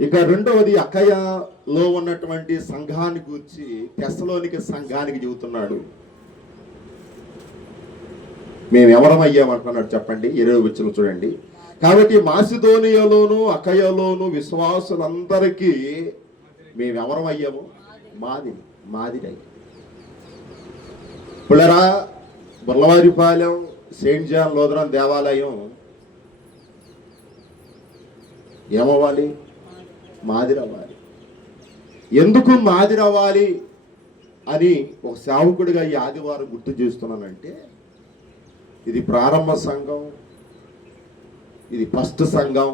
ఇక రెండవది అకయలో ఉన్నటువంటి సంఘాన్ని గురించి తెస్సలోనికీ సంఘానికి చెబుతున్నాడు. మేము ఎవరమయ్యామంటున్నాడు చెప్పండి. 20వ వచనం చూడండి. కాబట్టి మాసిదోనియాలోను అకయలోను విశ్వాసులందరికీ మేమెవరమయ్యాము? మాదిరి. పుల్లరా, బుర్లవారిపాలెం సెయింట్ జాన్ లూథరన్ దేవాలయం ఏమవ్వాలి? మాదిరి అవ్వాలి. ఎందుకు మాదిరి అవ్వాలి అని ఒక సేవకుడిగా ఈ ఆదివారం గుర్తు చేస్తున్నానంటే, ఇది ప్రారంభ సంఘం, ఇది ఫస్ట్ సంఘం,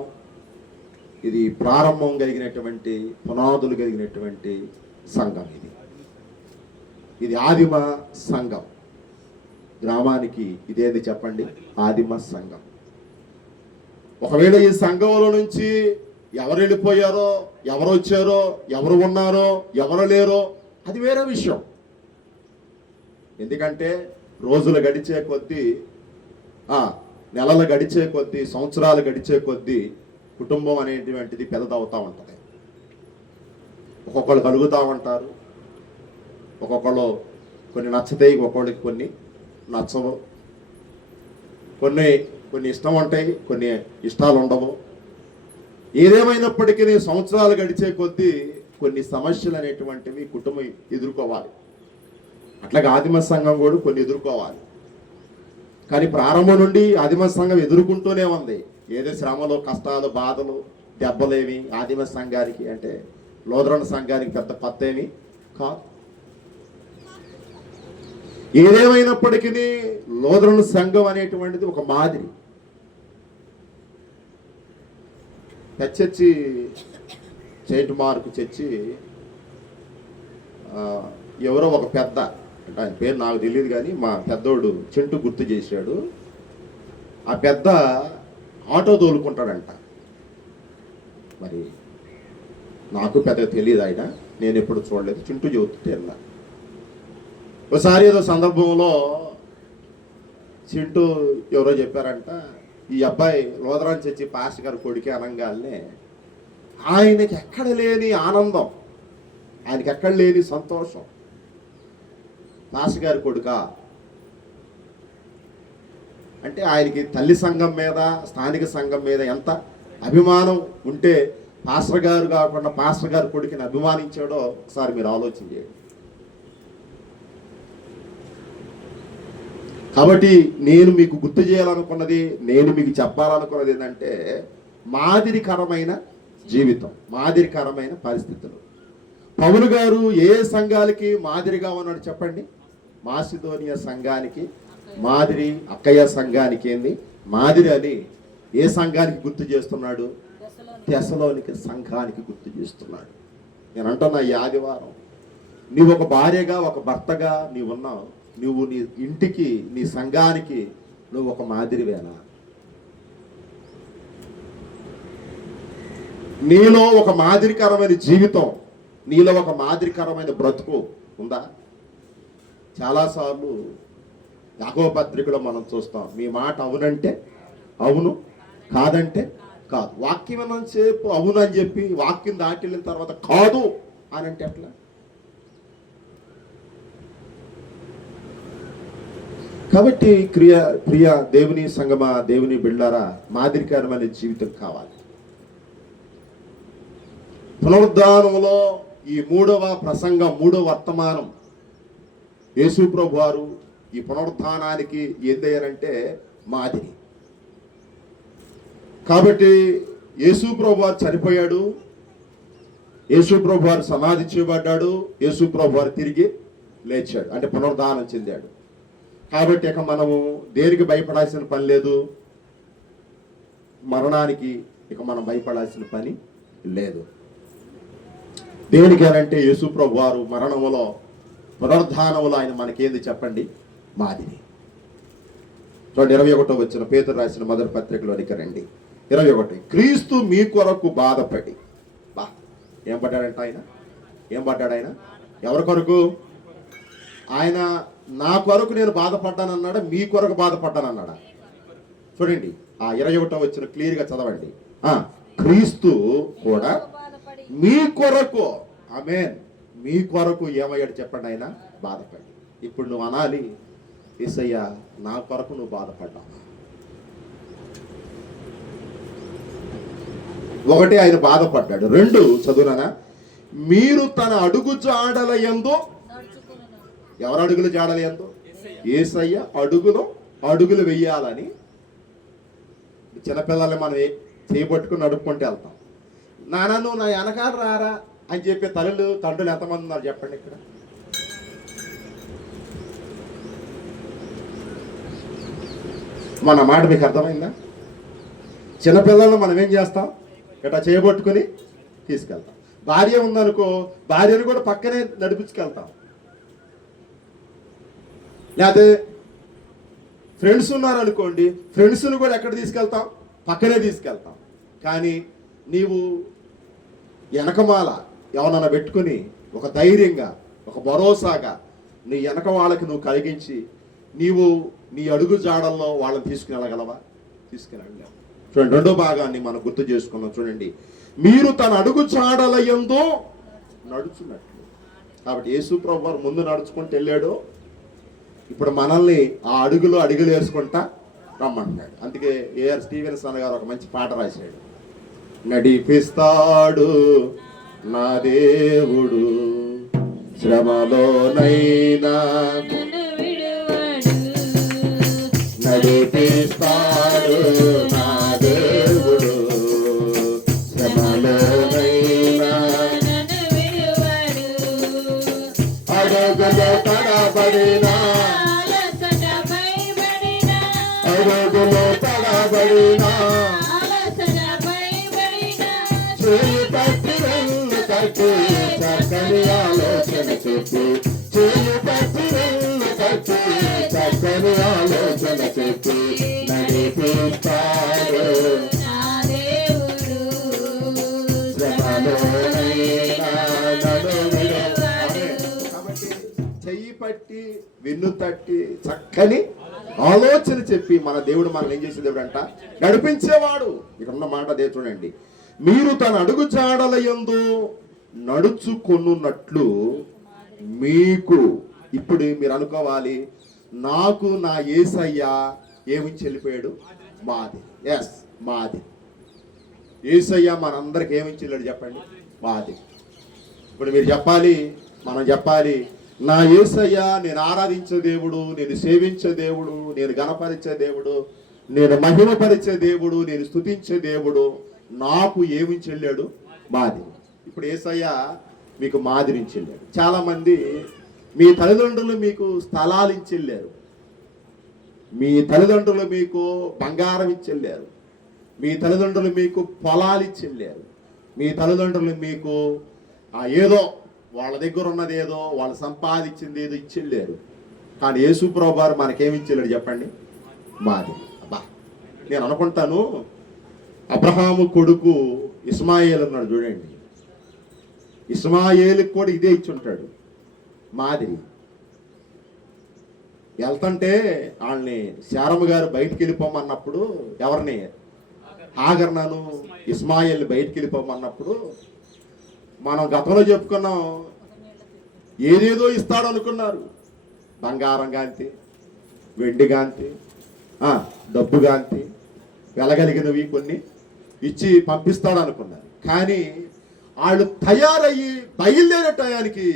ఇది ప్రారంభం కలిగినటువంటి పునాదులు కలిగినటువంటి సంఘం. ఇది ఆదిమ సంఘం. గ్రామానికి ఇదేంది చెప్పండి? ఆదిమ సంఘం. ఒకవేళ ఈ సంఘంలో నుంచి ఎవరు వెళ్ళిపోయారో, ఎవరు వచ్చారో, ఎవరు ఉన్నారో, ఎవరు లేరో అది వేరే విషయం. ఎందుకంటే రోజులు గడిచే కొద్దీ, నెలలు గడిచే కొద్దీ, సంవత్సరాలు గడిచే కొద్దీ కుటుంబం అనేటువంటిది పెద్దదవుతూ ఉంటుంది. ఒక్కొక్కళ్ళు కలుగుతూ ఉంటారు, ఒక్కొక్కళ్ళు కొన్ని నచ్చుతాయి, ఒక్కొక్కడికి కొన్ని నచ్చవు, కొన్ని ఇష్టం ఉంటాయి, కొన్ని ఇష్టాలు ఉండవు. ఏదేమైనప్పటికీ సంవత్సరాలు గడిచే కొద్దీ కొన్ని సమస్యలు అనేటువంటివి కుటుంబం ఎదుర్కోవాలి. అట్లాగే ఆదిమ సంఘం కూడా కొన్ని ఎదుర్కోవాలి. కానీ ప్రారంభం నుండి ఆదిమ సంఘం ఎదుర్కొంటూనే ఉంది. ఏదో శ్రమలు, కష్టాలు, బాధలు, దెబ్బలేమి ఆదిమ సంఘానికి అంటే లూథరన్ సంఘానికి పెద్ద పత్తేమి కాదు. ఏదేమైనప్పటికీ లూథరన్ సంఘం అనేటువంటిది ఒక మాదిరి. చర్చి సెయింట్ మార్క్ చర్చి ఎవరో ఒక పెద్ద, అంటే ఆయన పేరు నాకు తెలియదు కానీ మా పెద్దోడు చెంటు గుర్తు చేశాడు. ఆ పెద్ద ఆటో తోలుకుంటాడంట. మరి నాకు పెద్దగా తెలియదు, ఆయన నేను ఎప్పుడు చూడలేదు, చింటూ చెబుతుంటే వెళ్ళా. ఒకసారి ఏదో సందర్భంలో చింటూ ఎవరో చెప్పారంట, ఈ అబ్బాయి లూథరన్ చర్చి పాస్టర్ గారి కొడుకే అనగానే ఆయనకి ఎక్కడ లేని ఆనందం, ఆయనకి ఎక్కడ లేని సంతోషం. పాస్టర్ గారి కొడుక అంటే ఆయనకి తల్లి సంఘం మీద, స్థానిక సంఘం మీద ఎంత అభిమానం ఉంటే పాస్టర్ గారు కాకుండా పాస్టర్ గారి కొడుకుని అభిమానించాడో ఒకసారి మీరు ఆలోచన చేయండి. కాబట్టి నేను మీకు గుర్తు చేయాలనుకున్నది, నేను మీకు చెప్పాలనుకున్నది ఏంటంటే మాదిరికరమైన జీవితం, మాదిరికరమైన పరిస్థితులు. పౌలు గారు ఏ సంఘాలకి మాదిరిగా ఉన్నాడు చెప్పండి? మాసిదోనియా సంఘానికి మాదిరి, అక్కయ్య సంఘానికి ఏంది మాదిరి అని ఏ సంఘానికి గుర్తు చేస్తున్నాడు? తెస్సలోనికీ సంఘానికి గుర్తు చేస్తున్నాడు. నేను అంటున్నా ఈ ఆదివారం నీవు ఒక భార్యగా, ఒక భర్తగా నీవు ఉన్నావు. నువ్వు నీ ఇంటికి, నీ సంఘానికి నువ్వు ఒక మాదిరివేనా? నీలో ఒక మాదిరికరమైన జీవితం, నీలో ఒక మాదిరికరమైన బ్రతుకు ఉందా? చాలాసార్లు యాకోబు పత్రికలో మనం చూస్తాం, మీ మాట అవునంటే అవును, కాదంటే కాదు. వాక్యం అన్నంతసేపు అవును అని చెప్పి వాక్యం దాటి వెళ్ళిన తర్వాత కాదు అని అంటే ఎట్లా? కాబట్టి ప్రియ దేవుని సంగమా, దేవుని బిళ్ళారా, మాదిరికరమైన జీవితం కావాలి. పునరుద్ధానంలో ఈ మూడవ ప్రసంగం, మూడవ వర్తమానం, యేసు ప్రభు వారు ఈ పునరుద్ధానానికి ఏందయ్యారంటే మాదిరి. కాబట్టి యేసు ప్రభు వారు చనిపోయాడు, యేసు ప్రభు వారు సమాధి చేయబడ్డాడు, యేసు ప్రభు వారు తిరిగి లేచాడు, అంటే పునరుద్ధానం చెందాడు. కాబట్టి ఇక మనము దేనికి భయపడాల్సిన పని లేదు, మరణానికి ఇక మనం భయపడాల్సిన పని లేదు. దేనికి అంటే యేసు ప్రభు వారు మరణములో, పునరుద్ధానములో ఆయన మనకేంది చెప్పండి, మాదిరి. చూడండి 21 వచ్చిన పేతురు రాసిన మొదటి పత్రికలోనికి రండి. 21 క్రీస్తు మీ కొరకు బాధపడి, ఏం పడ్డాడంట ఆయన? ఏం పడ్డాడు ఆయన? ఎవరి కొరకు? ఆయన నా కొరకు నేను బాధపడ్డానన్నాడా, మీ కొరకు బాధపడ్డానన్నాడా? చూడండి ఆ 21 వచ్చిన క్లియర్గా చదవండి. క్రీస్తు కూడా మీ కొరకు, ఆమేన్, మీ కొరకు ఏమయ్యాడు చెప్పండి, ఆయన బాధపడి. ఇప్పుడు నువ్వు అనాలి, యేసయ్య నా కొరకు నువ్వు బాధపడ్డావు. ఒకటి ఆయన బాధపడ్డాడు. 2 చదువునా, మీరు తన అడుగు జాడల యందు, ఎవరు అడుగులు జాడల యందు? యేసయ్య అడుగులు వెయ్యాలని. చిన్నపిల్లల్ని మనం చేయబట్టుకుని నడుపుకుంటూ వెళ్తాం. నాన్న నువ్వు నా వెనకాల రారా అని చెప్పే తండ్రులు ఎంతమంది ఉన్నారు చెప్పండి ఇక్కడ? మన మాట మీకు అర్థమైందా? చిన్నపిల్లలను మనం ఏం చేస్తాం? ఇట్లా చేయబట్టుకుని తీసుకెళ్తాం. భార్య ఉందనుకో, భార్యను కూడా పక్కనే నడిపించుకెళ్తాం. లేకపోతే ఫ్రెండ్స్ ఉన్నారనుకోండి, ఫ్రెండ్స్ను కూడా ఎక్కడ తీసుకెళ్తాం? పక్కనే తీసుకెళ్తాం. కానీ నీవు వెనకమాల ఎవరన్నా పెట్టుకుని ఒక ధైర్యంగా, ఒక భరోసాగా నీ వెనక వాళ్ళకి నువ్వు కలిగించి నీవు నీ అడుగు జాడల్లో వాళ్ళని తీసుకుని వెళ్ళగలవా? తీసుకెళ్ళగలవా? చూడండి 2వ భాగాన్ని మనం గుర్తు చేసుకున్నాం. చూడండి, మీరు తన అడుగు జాడల యందు నడుచున్నట్లు. కాబట్టి యేసు ప్రభు వారు ముందు నడుచుకుంటూ వెళ్ళాడు. ఇప్పుడు మనల్ని ఆ అడుగులు వేసుకుంటా రమ్మంటున్నాడు. అందుకే ఏఆర్ స్టీవెన్సన్ గారు ఒక మంచి పాట రాశాడు. నడిపిస్తాడు నా దేవుడు శ్రమలోనైనా, నడిపిస్తాడు నా దేవుడు శ్రమలోనైనా, అడుగులో తడబడినా, అడుగులో తడబడినా, చేయి పట్టి వెళ్ళు తట్టి చక్కని ఆలోచన చెప్పు, చేయి పట్టి వెళ్ళు తట్టి చక్కని ఆలోచన చెప్పు, నడిపిస్తాడు శ్రమలోనైనా కాబట్టి చెయ్యి పట్టి వెన్ను తట్టి చక్కని ఆలోచన చెప్పి మన దేవుడు మనల్ని ఏం చేసే దేవుడు అంట? నడిపించేవాడు. ఇక్కడ ఉన్న మాట అదే చూడండి, మీరు తన అడుగు జాడల యందు నడుచుకొనున్నట్లు మీకు. ఇప్పుడు మీరు అనుకోవాలి, నాకు నా యేసయ్య ఏమిచ్చి వెళ్ళిపోయాడు? మాది. ఎస్, మాది. యేసయ్య మనందరికి ఏమిచ్చి వెళ్ళాడు చెప్పండి? మాది. ఇప్పుడు మీరు చెప్పాలి, మనం చెప్పాలి, నా యేసయ్య నేను ఆరాధించే దేవుడు, నేను సేవించే దేవుడు, నేను గణపరిచే దేవుడు, నేను మహిమపరిచే దేవుడు, నేను స్తుతించే దేవుడు, నాకు ఏమిచ్చి వెళ్ళాడు? మాది. ఇప్పుడు యేసయ్య మీకు మాదిరించి వెళ్ళాడు. చాలామంది మీ తల్లిదండ్రులు మీకు స్థలాలు ఇచ్చి వెళ్ళారు, మీ తల్లిదండ్రులు మీకు బంగారం ఇచ్చి వెళ్ళారు, మీ తల్లిదండ్రులు మీకు పొలాలు ఇచ్చి వెళ్ళారు, మీ తల్లిదండ్రులు మీకు ఏదో వాళ్ళ దగ్గర ఉన్నది ఏదో వాళ్ళు సంపాదించింది ఏదో ఇచ్చి వెళ్ళారు. కానీ యేసు ప్రభువు వారు మనకేమి ఇచ్చి చెప్పండి? మాది. అబ్బా, నేను అనుకుంటాను అబ్రహాము కొడుకు ఇస్మాయేల్ ఉన్నాడు చూడండి, ఇస్మాయేలుకి కూడా ఇదే ఇచ్చి ఉంటాడు, మాదిరి. వెళ్తుంటే వాళ్ళని శారమ్మ గారు బయటికి వెళ్ళిపోమన్నప్పుడు, ఎవరిని? హాగర్నాను ఇస్మాయిల్ని బయటికి వెళ్ళిపోమన్నప్పుడు మనం గతంలో చెప్పుకున్నాం, ఏదేదో ఇస్తాడు అనుకున్నారు. బంగారం గాంతి, వెండి గాంతి, డబ్బు గాంతి, వెళ్ళగలిగినవి కొన్ని ఇచ్చి పంపిస్తాడు అనుకున్నారు. కానీ వాళ్ళు తయారయ్యి బయలుదేరే టయానికి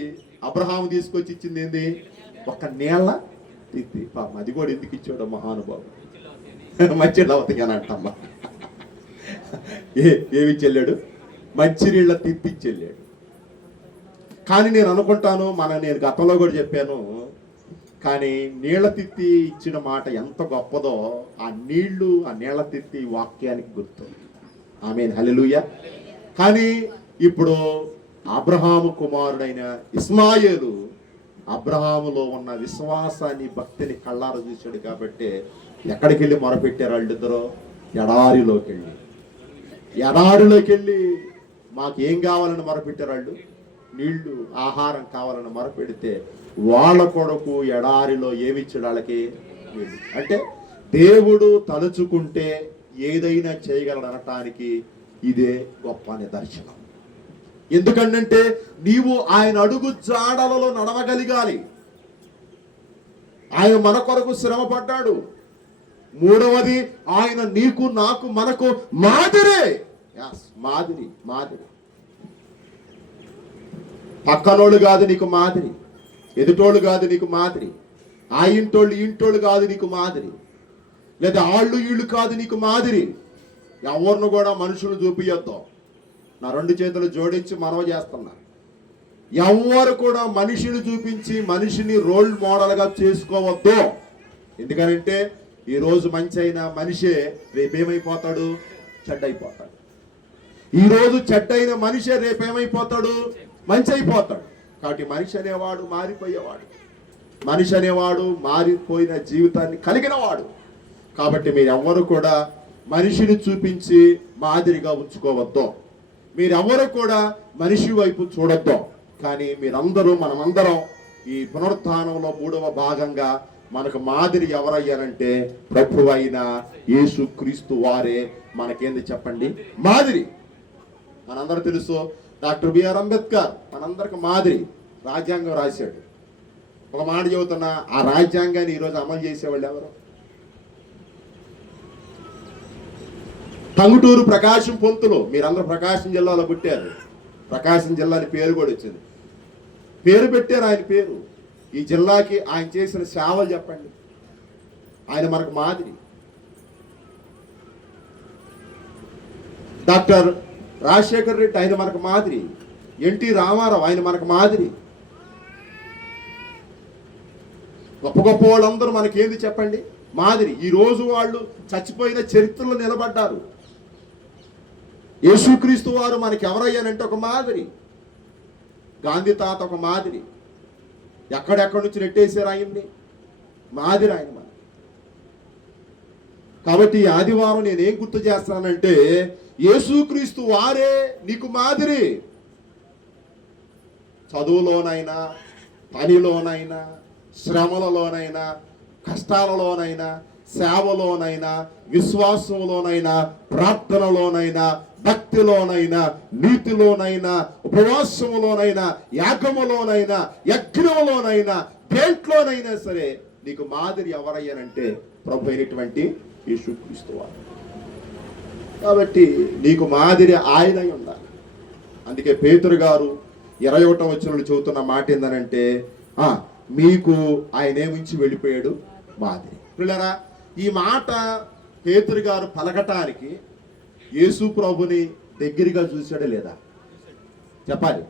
అబ్రహాము తీసుకొచ్చి ఇచ్చింది ఏంది? ఒక నీళ్ళ తిత్తి. పాపం అది కూడా ఎందుకు ఇచ్చాడు మహానుభావుడు? మంచినీళ్ళు అవుతాయని అంటమ్మా. ఏమి చెల్లాడు? మంచినీళ్ళ తిత్తి ఇచ్చెళ్ళాడు. కానీ నేను అనుకుంటాను, నేను గతంలో కూడా చెప్పాను, కానీ నీళ్ల తిత్తి ఇచ్చిన మాట ఎంత గొప్పదో ఆ నీళ్ల తిత్తి వాక్యానికి గుర్తు. ఆమేన్, హల్లెలూయా. కానీ ఇప్పుడు అబ్రహాము కుమారుడైన ఇస్మాయేలు అబ్రహాములో ఉన్న విశ్వాసాన్ని, భక్తిని కళ్ళార చూశాడు కాబట్టి ఎక్కడికి వెళ్ళి మొరపెట్టారు వాళ్ళిద్దరూ? ఎడారిలోకి వెళ్ళి మాకేం కావాలని మొరపెట్టారు వాళ్ళు? నీళ్లు, ఆహారం కావాలని మొరపెడితే వాళ్ళ కొడుకు ఎడారిలో ఏమిచ్చాడు వాళ్ళకి? నీళ్ళు. అంటే దేవుడు తలుచుకుంటే ఏదైనా చేయగలడు అనటానికి ఇదే గొప్ప నిదర్శనం. ఎందుకంటే నీవు ఆయన అడుగు జాడలలో నడవగలిగాలి. ఆయన మన కొరకు శ్రమ పడ్డాడు. మూడవది, ఆయన నీకు, నాకు, మనకు మాదిరే. మాదిరి. పక్కనోళ్ళు కాదు నీకు మాదిరి, ఎదుటోళ్ళు కాదు నీకు మాదిరి, ఆ ఇంటోళ్ళు కాదు నీకు మాదిరి, లేదా ఆళ్ళు వీళ్ళు కాదు నీకు మాదిరి. ఎవరిని కూడా మనుషులు చూపియొద్దు. నా 2 చేతులు జోడించి మనవి చేస్తున్నా, ఎవరు కూడా మనిషిని చూపించి మనిషిని రోల్ మోడల్గా చేసుకోవద్దు. ఎందుకంటే ఈరోజు మంచి అయిన మనిషే రేపేమైపోతాడు? చెడ్డైపోతాడు. ఈరోజు చెడ్డైన మనిషే రేపేమైపోతాడు? మంచి అయిపోతాడు. కాబట్టి మనిషి అనేవాడు మారిపోయేవాడు, మనిషి అనేవాడు మారిపోయిన జీవితాన్ని కలిగిన వాడు. కాబట్టి మీరెవ్వరు కూడా మనిషిని చూపించి మాదిరిగా ఉంచుకోవద్దు. మీరెవ్వరు కూడా మనిషి వైపు చూడొద్దు. కానీ మనమందరం ఈ పునరుత్థానంలో 3వ భాగంగా మనకు మాదిరి ఎవరయ్యారంటే ప్రభు అయిన యేసుక్రీస్తు వారే మనకేంది చెప్పండి? మాదిరి. మనందరూ తెలుసు, డాక్టర్ బిఆర్ అంబేద్కర్ మనందరికి మాదిరి. రాజ్యాంగం రాశాడు. ఒక మాట చెబుతున్నా, ఆ రాజ్యాంగాన్ని ఈరోజు అమలు చేసేవాళ్ళు ఎవరు? టంగుటూరు ప్రకాశం పొంతులు. మీరందరూ ప్రకాశం జిల్లాలో పుట్టారు. ప్రకాశం జిల్లాని పేరు కూడా వచ్చింది. పేరు పెట్టారు ఆయన పేరు. ఈ జిల్లాకి ఆయన చేసిన సేవలు చెప్పండి. ఆయన మనకు మాదిరి. డాక్టర్ రాజశేఖర్ రెడ్డి ఆయన మనకు మాదిరి. ఎన్టీ రామారావు ఆయన మనకు మాదిరి. గొప్ప వాళ్ళందరూ మనకేంది చెప్పండి? మాదిరి. ఈ రోజు వాళ్ళు చచ్చిపోయిన చరిత్రలో నిలబడ్డారు. యేసుక్రీస్తు వారు మనకి ఎవరయ్యానంటే ఒక మాదిరి. గాంధీ తాత ఒక మాదిరి. ఎక్కడెక్కడి నుంచి నెట్టేశారు ఆయన్ని? మాదిరి ఆయన మన. కాబట్టి ఈ ఆదివారం నేనేం గుర్తు చేస్తానంటే, యేసుక్రీస్తు వారే నీకు మాదిరి. చదువులోనైనా, పనిలోనైనా, శ్రమలలోనైనా, కష్టాలలోనైనా, సేవలోనైనా, విశ్వాసంలోనైనా, ప్రార్థనలోనైనా, భక్తిలోనైనా, నీతిలోనైనా, ఉపవాసములోనైనా, యాగములోనైనా, యజ్ఞములోనైనా, దేంట్లోనైనా సరే నీకు మాదిరి ఎవరయ్యానంటే ప్రభు అయినటువంటి యేసుక్రీస్తు వారు. కాబట్టి నీకు మాదిరి ఆయనై ఉండాలి. అందుకే పేతురు గారు 21వ వచనంలో చెబుతున్న మాట ఏందనంటే, మీకు ఆయనేమించి వెళ్ళిపోయాడు? మాదిరి. పిల్లరా, ఈ మాట పేతురు గారు పలకటానికి యేసు ప్రభుని దగ్గరగా చూశాడే లేదా? చెప్పాలి,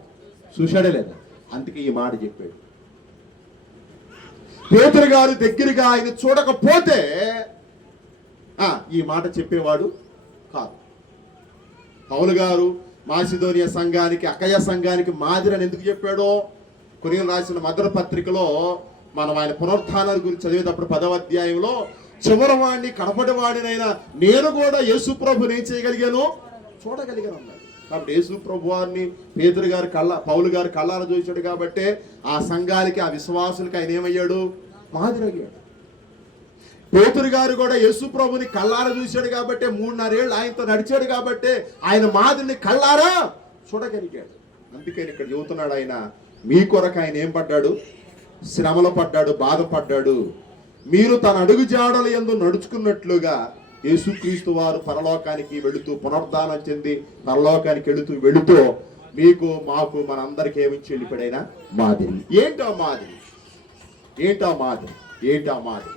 చూశాడే లేదా? అందుకే ఈ మాట చెప్పాడు. పేతురు గారు దగ్గరగా ఆయన చూడకపోతే ఈ మాట చెప్పేవాడు కాదు. పౌలు గారు మాసిదోనియా సంఘానికి, అకయ సంఘానికి మాదిరి అని ఎందుకు చెప్పాడో కొరింథీయులకు రాసిన మొదటి పత్రికలో మనం ఆయన పునరుత్థానాల గురించి చదివేటప్పుడు 10వ అధ్యాయంలో చివరివాడిని కడపటివాడినైనా నేను కూడా యేసు ప్రభుని ఏం చేయగలిగాను? చూడగలిగాను అన్నాడు. కాబట్టి యేసు ప్రభు వారిని పేతురు గారు పౌలు గారు కళ్ళారా చూశాడు కాబట్టి ఆ సంఘాలకి, ఆ విశ్వాసులకి ఆయన ఏమయ్యాడు? మాదిరి అయ్యాడు. పేతురు గారు కూడా యేసు ప్రభుని కళ్ళారా చూశాడు కాబట్టి 3.5 ఏళ్ళు ఆయనతో నడిచాడు కాబట్టి ఆయన మాదిరిని కళ్ళారా చూడగలిగాడు. అందుకని ఇక్కడ చెబుతున్నాడు, ఆయన మీ కొరకు ఆయన ఏం పడ్డాడు? శ్రమలో పడ్డాడు, బాధపడ్డాడు. మీరు తన అడుగు జాడల యందు నడుచుకున్నట్లుగా యేసుక్రీస్తు వారు పరలోకానికి వెళుతూ, పునరుద్ధానం చెంది పరలోకానికి వెళుతూ మీకు మాకు మనందరికి ఏమించి వెళ్ళిపోయినా మాదిరి. ఏంటా మాదిరి? ఏంటా మాదిరి?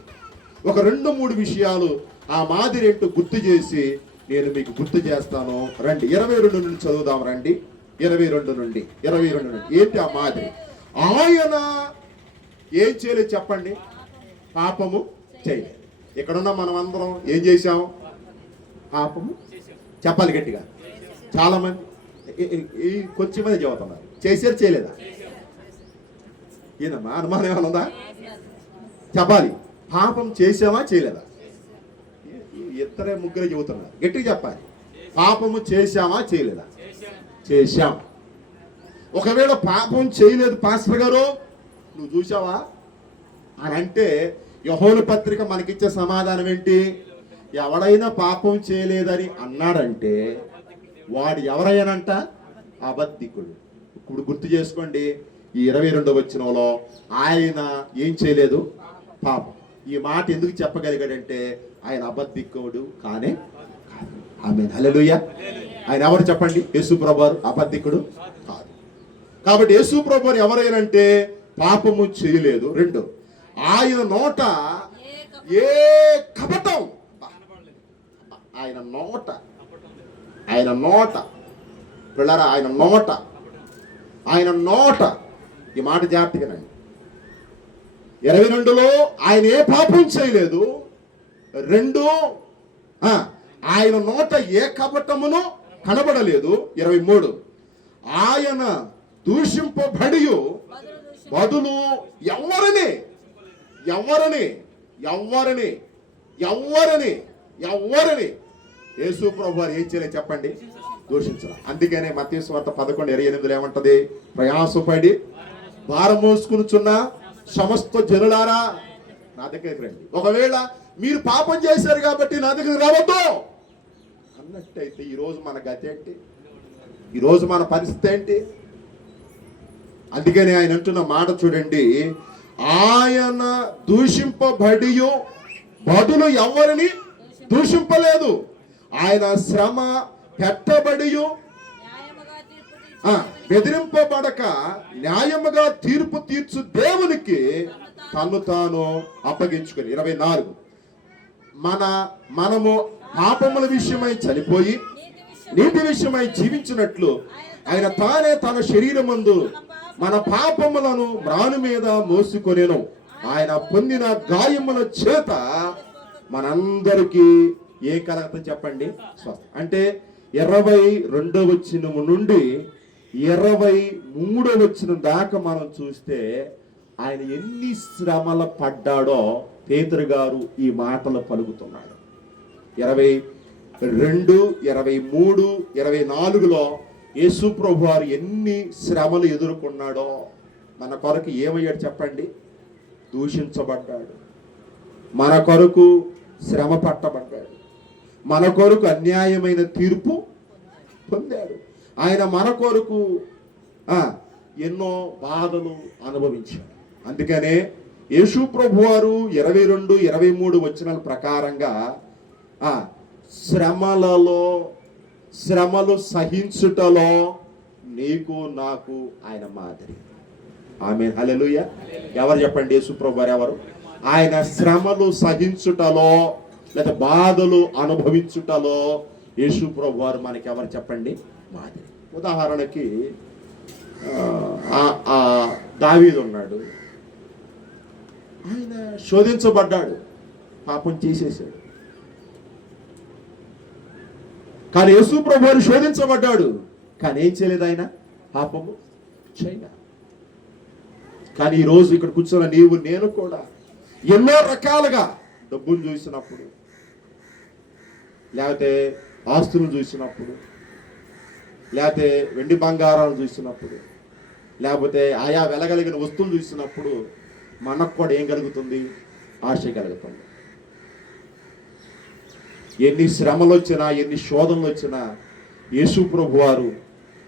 ఒక 2-3 విషయాలు ఆ మాదిరి ఏంటో గుర్తు చేసి నేను మీకు గుర్తు చేస్తాను. రండి 22 నుండి చదువుదాం. రండి 22 నుండి. ఏంటి ఆ మాదిరి? ఆయన ఏం చేయలేదు చెప్పండి? పాపము చేయలేదు. ఇక్కడున్న మనం అందరం ఏం చేశాం? పాపము చెప్పాలి గట్టిగా. చాలా మంది కొంచెం మంది చెబుతున్నారు. చేశారు చేయలేదా? ఏదమ్మా అనుమానం ఏమైనా ఉందా? చెప్పాలి. పాపం చేసామా చేయలేదా? ఇద్దరే ముగ్గురే చెబుతున్నారు. గట్టిగా చెప్పాలి. పాపము చేశామా చేయలేదా? చేశాం. ఒకవేళ పాపం చేయలేదు పాస్టర్ గారు నువ్వు చూసావా అని అంటే యోహాను పత్రిక మనకిచ్చే సమాధానం ఏంటి? ఎవడైనా పాపం చేయలేదని అన్నాడంటే వాడు ఎవరైనానంట? అబద్ధికుడు. ఇప్పుడు గుర్తు చేసుకోండి, ఈ 22వ వచనంలో ఆయన ఏం చేయలేదు? పాపం. ఈ మాట ఎందుకు చెప్పగలిగాడంటే ఆయన అబద్ధికుడు కానే. ఆమేన్, హల్లెలూయా. ఆయన ఎవరు చెప్పండి? యేసు ప్రభువారు అబద్ధికుడు కాదు. కాబట్టి యేసు ప్రభువారు ఎవరైనంటే పాపము చేయలేదు. 2, ఆయన నోట ఏ కపటం. ఆయన నోట పిల్లరా, ఆయన నోట ఈ మాట జాగ్రత్తగానండి. 22లో ఆయన ఏ పాపం చేయలేదు. 2, ఆయన నోట ఏ కపటమును కనబడలేదు. 23 ఆయన దూషింపబడి బదులు ఎవరిని యేసు ప్రభువారు ఏం చేయలేదు చెప్పండి? దూషించరా. అందుకనే మత్తయి సువార్త 11:28 ఏమంటది? ప్రయాసపడి భారం మోసుకునిచున్న సమస్త జనులారా నా దగ్గరికి రండి. ఒకవేళ మీరు పాపం చేశారు కాబట్టి నా దగ్గరికి రావద్దు అన్నట్టయితే ఈరోజు మన గతి ఏంటి? ఈరోజు మన పరిస్థితి ఏంటి? అందుకని ఆయన అంటున్న మాట చూడండి, ఆయన దూషింపబడి బదులు ఎవరిని దూషింపలేదు. ఆయన శ్రమ పెట్టబడి బెదిరింపబడక న్యాయముగా తీర్పు తీర్చు దేవునికి తను తాను అప్పగించుకుని. 24 మనము పాపముల విషయమై చనిపోయి నీతి విషయమై జీవించినట్లు ఆయన తానే తన శరీరమందు మన పాపములను మ్రాను మీద మోసుకొనెను. ఆయన పొందిన గాయముల చేత మనందరికీ ఏ కలగత చెప్పండి? స్వస్థ. అంటే 22వ వచనం నుండి 23వ వచనం దాకా మనం చూస్తే ఆయన ఎన్ని శ్రమలు పడ్డాడో పేతురు గారు ఈ మాటలు పలుకుతున్నాడు. 22, 23, 24లో యేసు ప్రభు వారు ఎన్ని శ్రమలు ఎదుర్కొన్నాడో. మన కొరకు ఏమయ్యాడు చెప్పండి? దూషించబడ్డాడు. మన కొరకు శ్రమ పట్టబడ్డాడు. మన కొరకు అన్యాయమైన తీర్పు పొందాడు. ఆయన మన కొరకు ఎన్నో బాధలు అనుభవించాడు. అందుకనే యేసు ప్రభువారు 22, 23 వచనాల ప్రకారంగా శ్రమలు సహించుటలో నీకు నాకు ఆయన మాదిరి. ఆమేన్, హల్లెలూయా. ఎవరు చెప్పండి? యేసు ప్రభువారు ఎవరు? ఆయన శ్రమలు సహించుటలో లేదా బాధలు అనుభవించుటలో యేసు ప్రభువారు మనకి ఎవరు చెప్పండి? మాదిరి. ఉదాహరణకి దావీదు ఉన్నాడు. ఆయన శోధించబడ్డాడు, పాపం చేసేసాడు. కానీ యేసు ప్రభువారు శోధించబడ్డాడు, కానీ ఏం చేయలేదు ఆయన? పాపము చేయలే. కానీ ఈరోజు ఇక్కడ కూర్చున్న నీవు నేను కూడా ఎన్నో రకాలుగా డబ్బులు చూసినప్పుడు, లేకపోతే ఆస్తులు చూసినప్పుడు, లేకపోతే వెండి బంగారాలు చూసినప్పుడు, లేకపోతే ఆయా వెలగలిగిన వస్తువులు చూసినప్పుడు మనకు కూడా ఏం కలుగుతుంది? ఆశ కలుగుతుంది. ఎన్ని శ్రమలు వచ్చినా, ఎన్ని శోధనలు వచ్చినా యేసు ప్రభువారు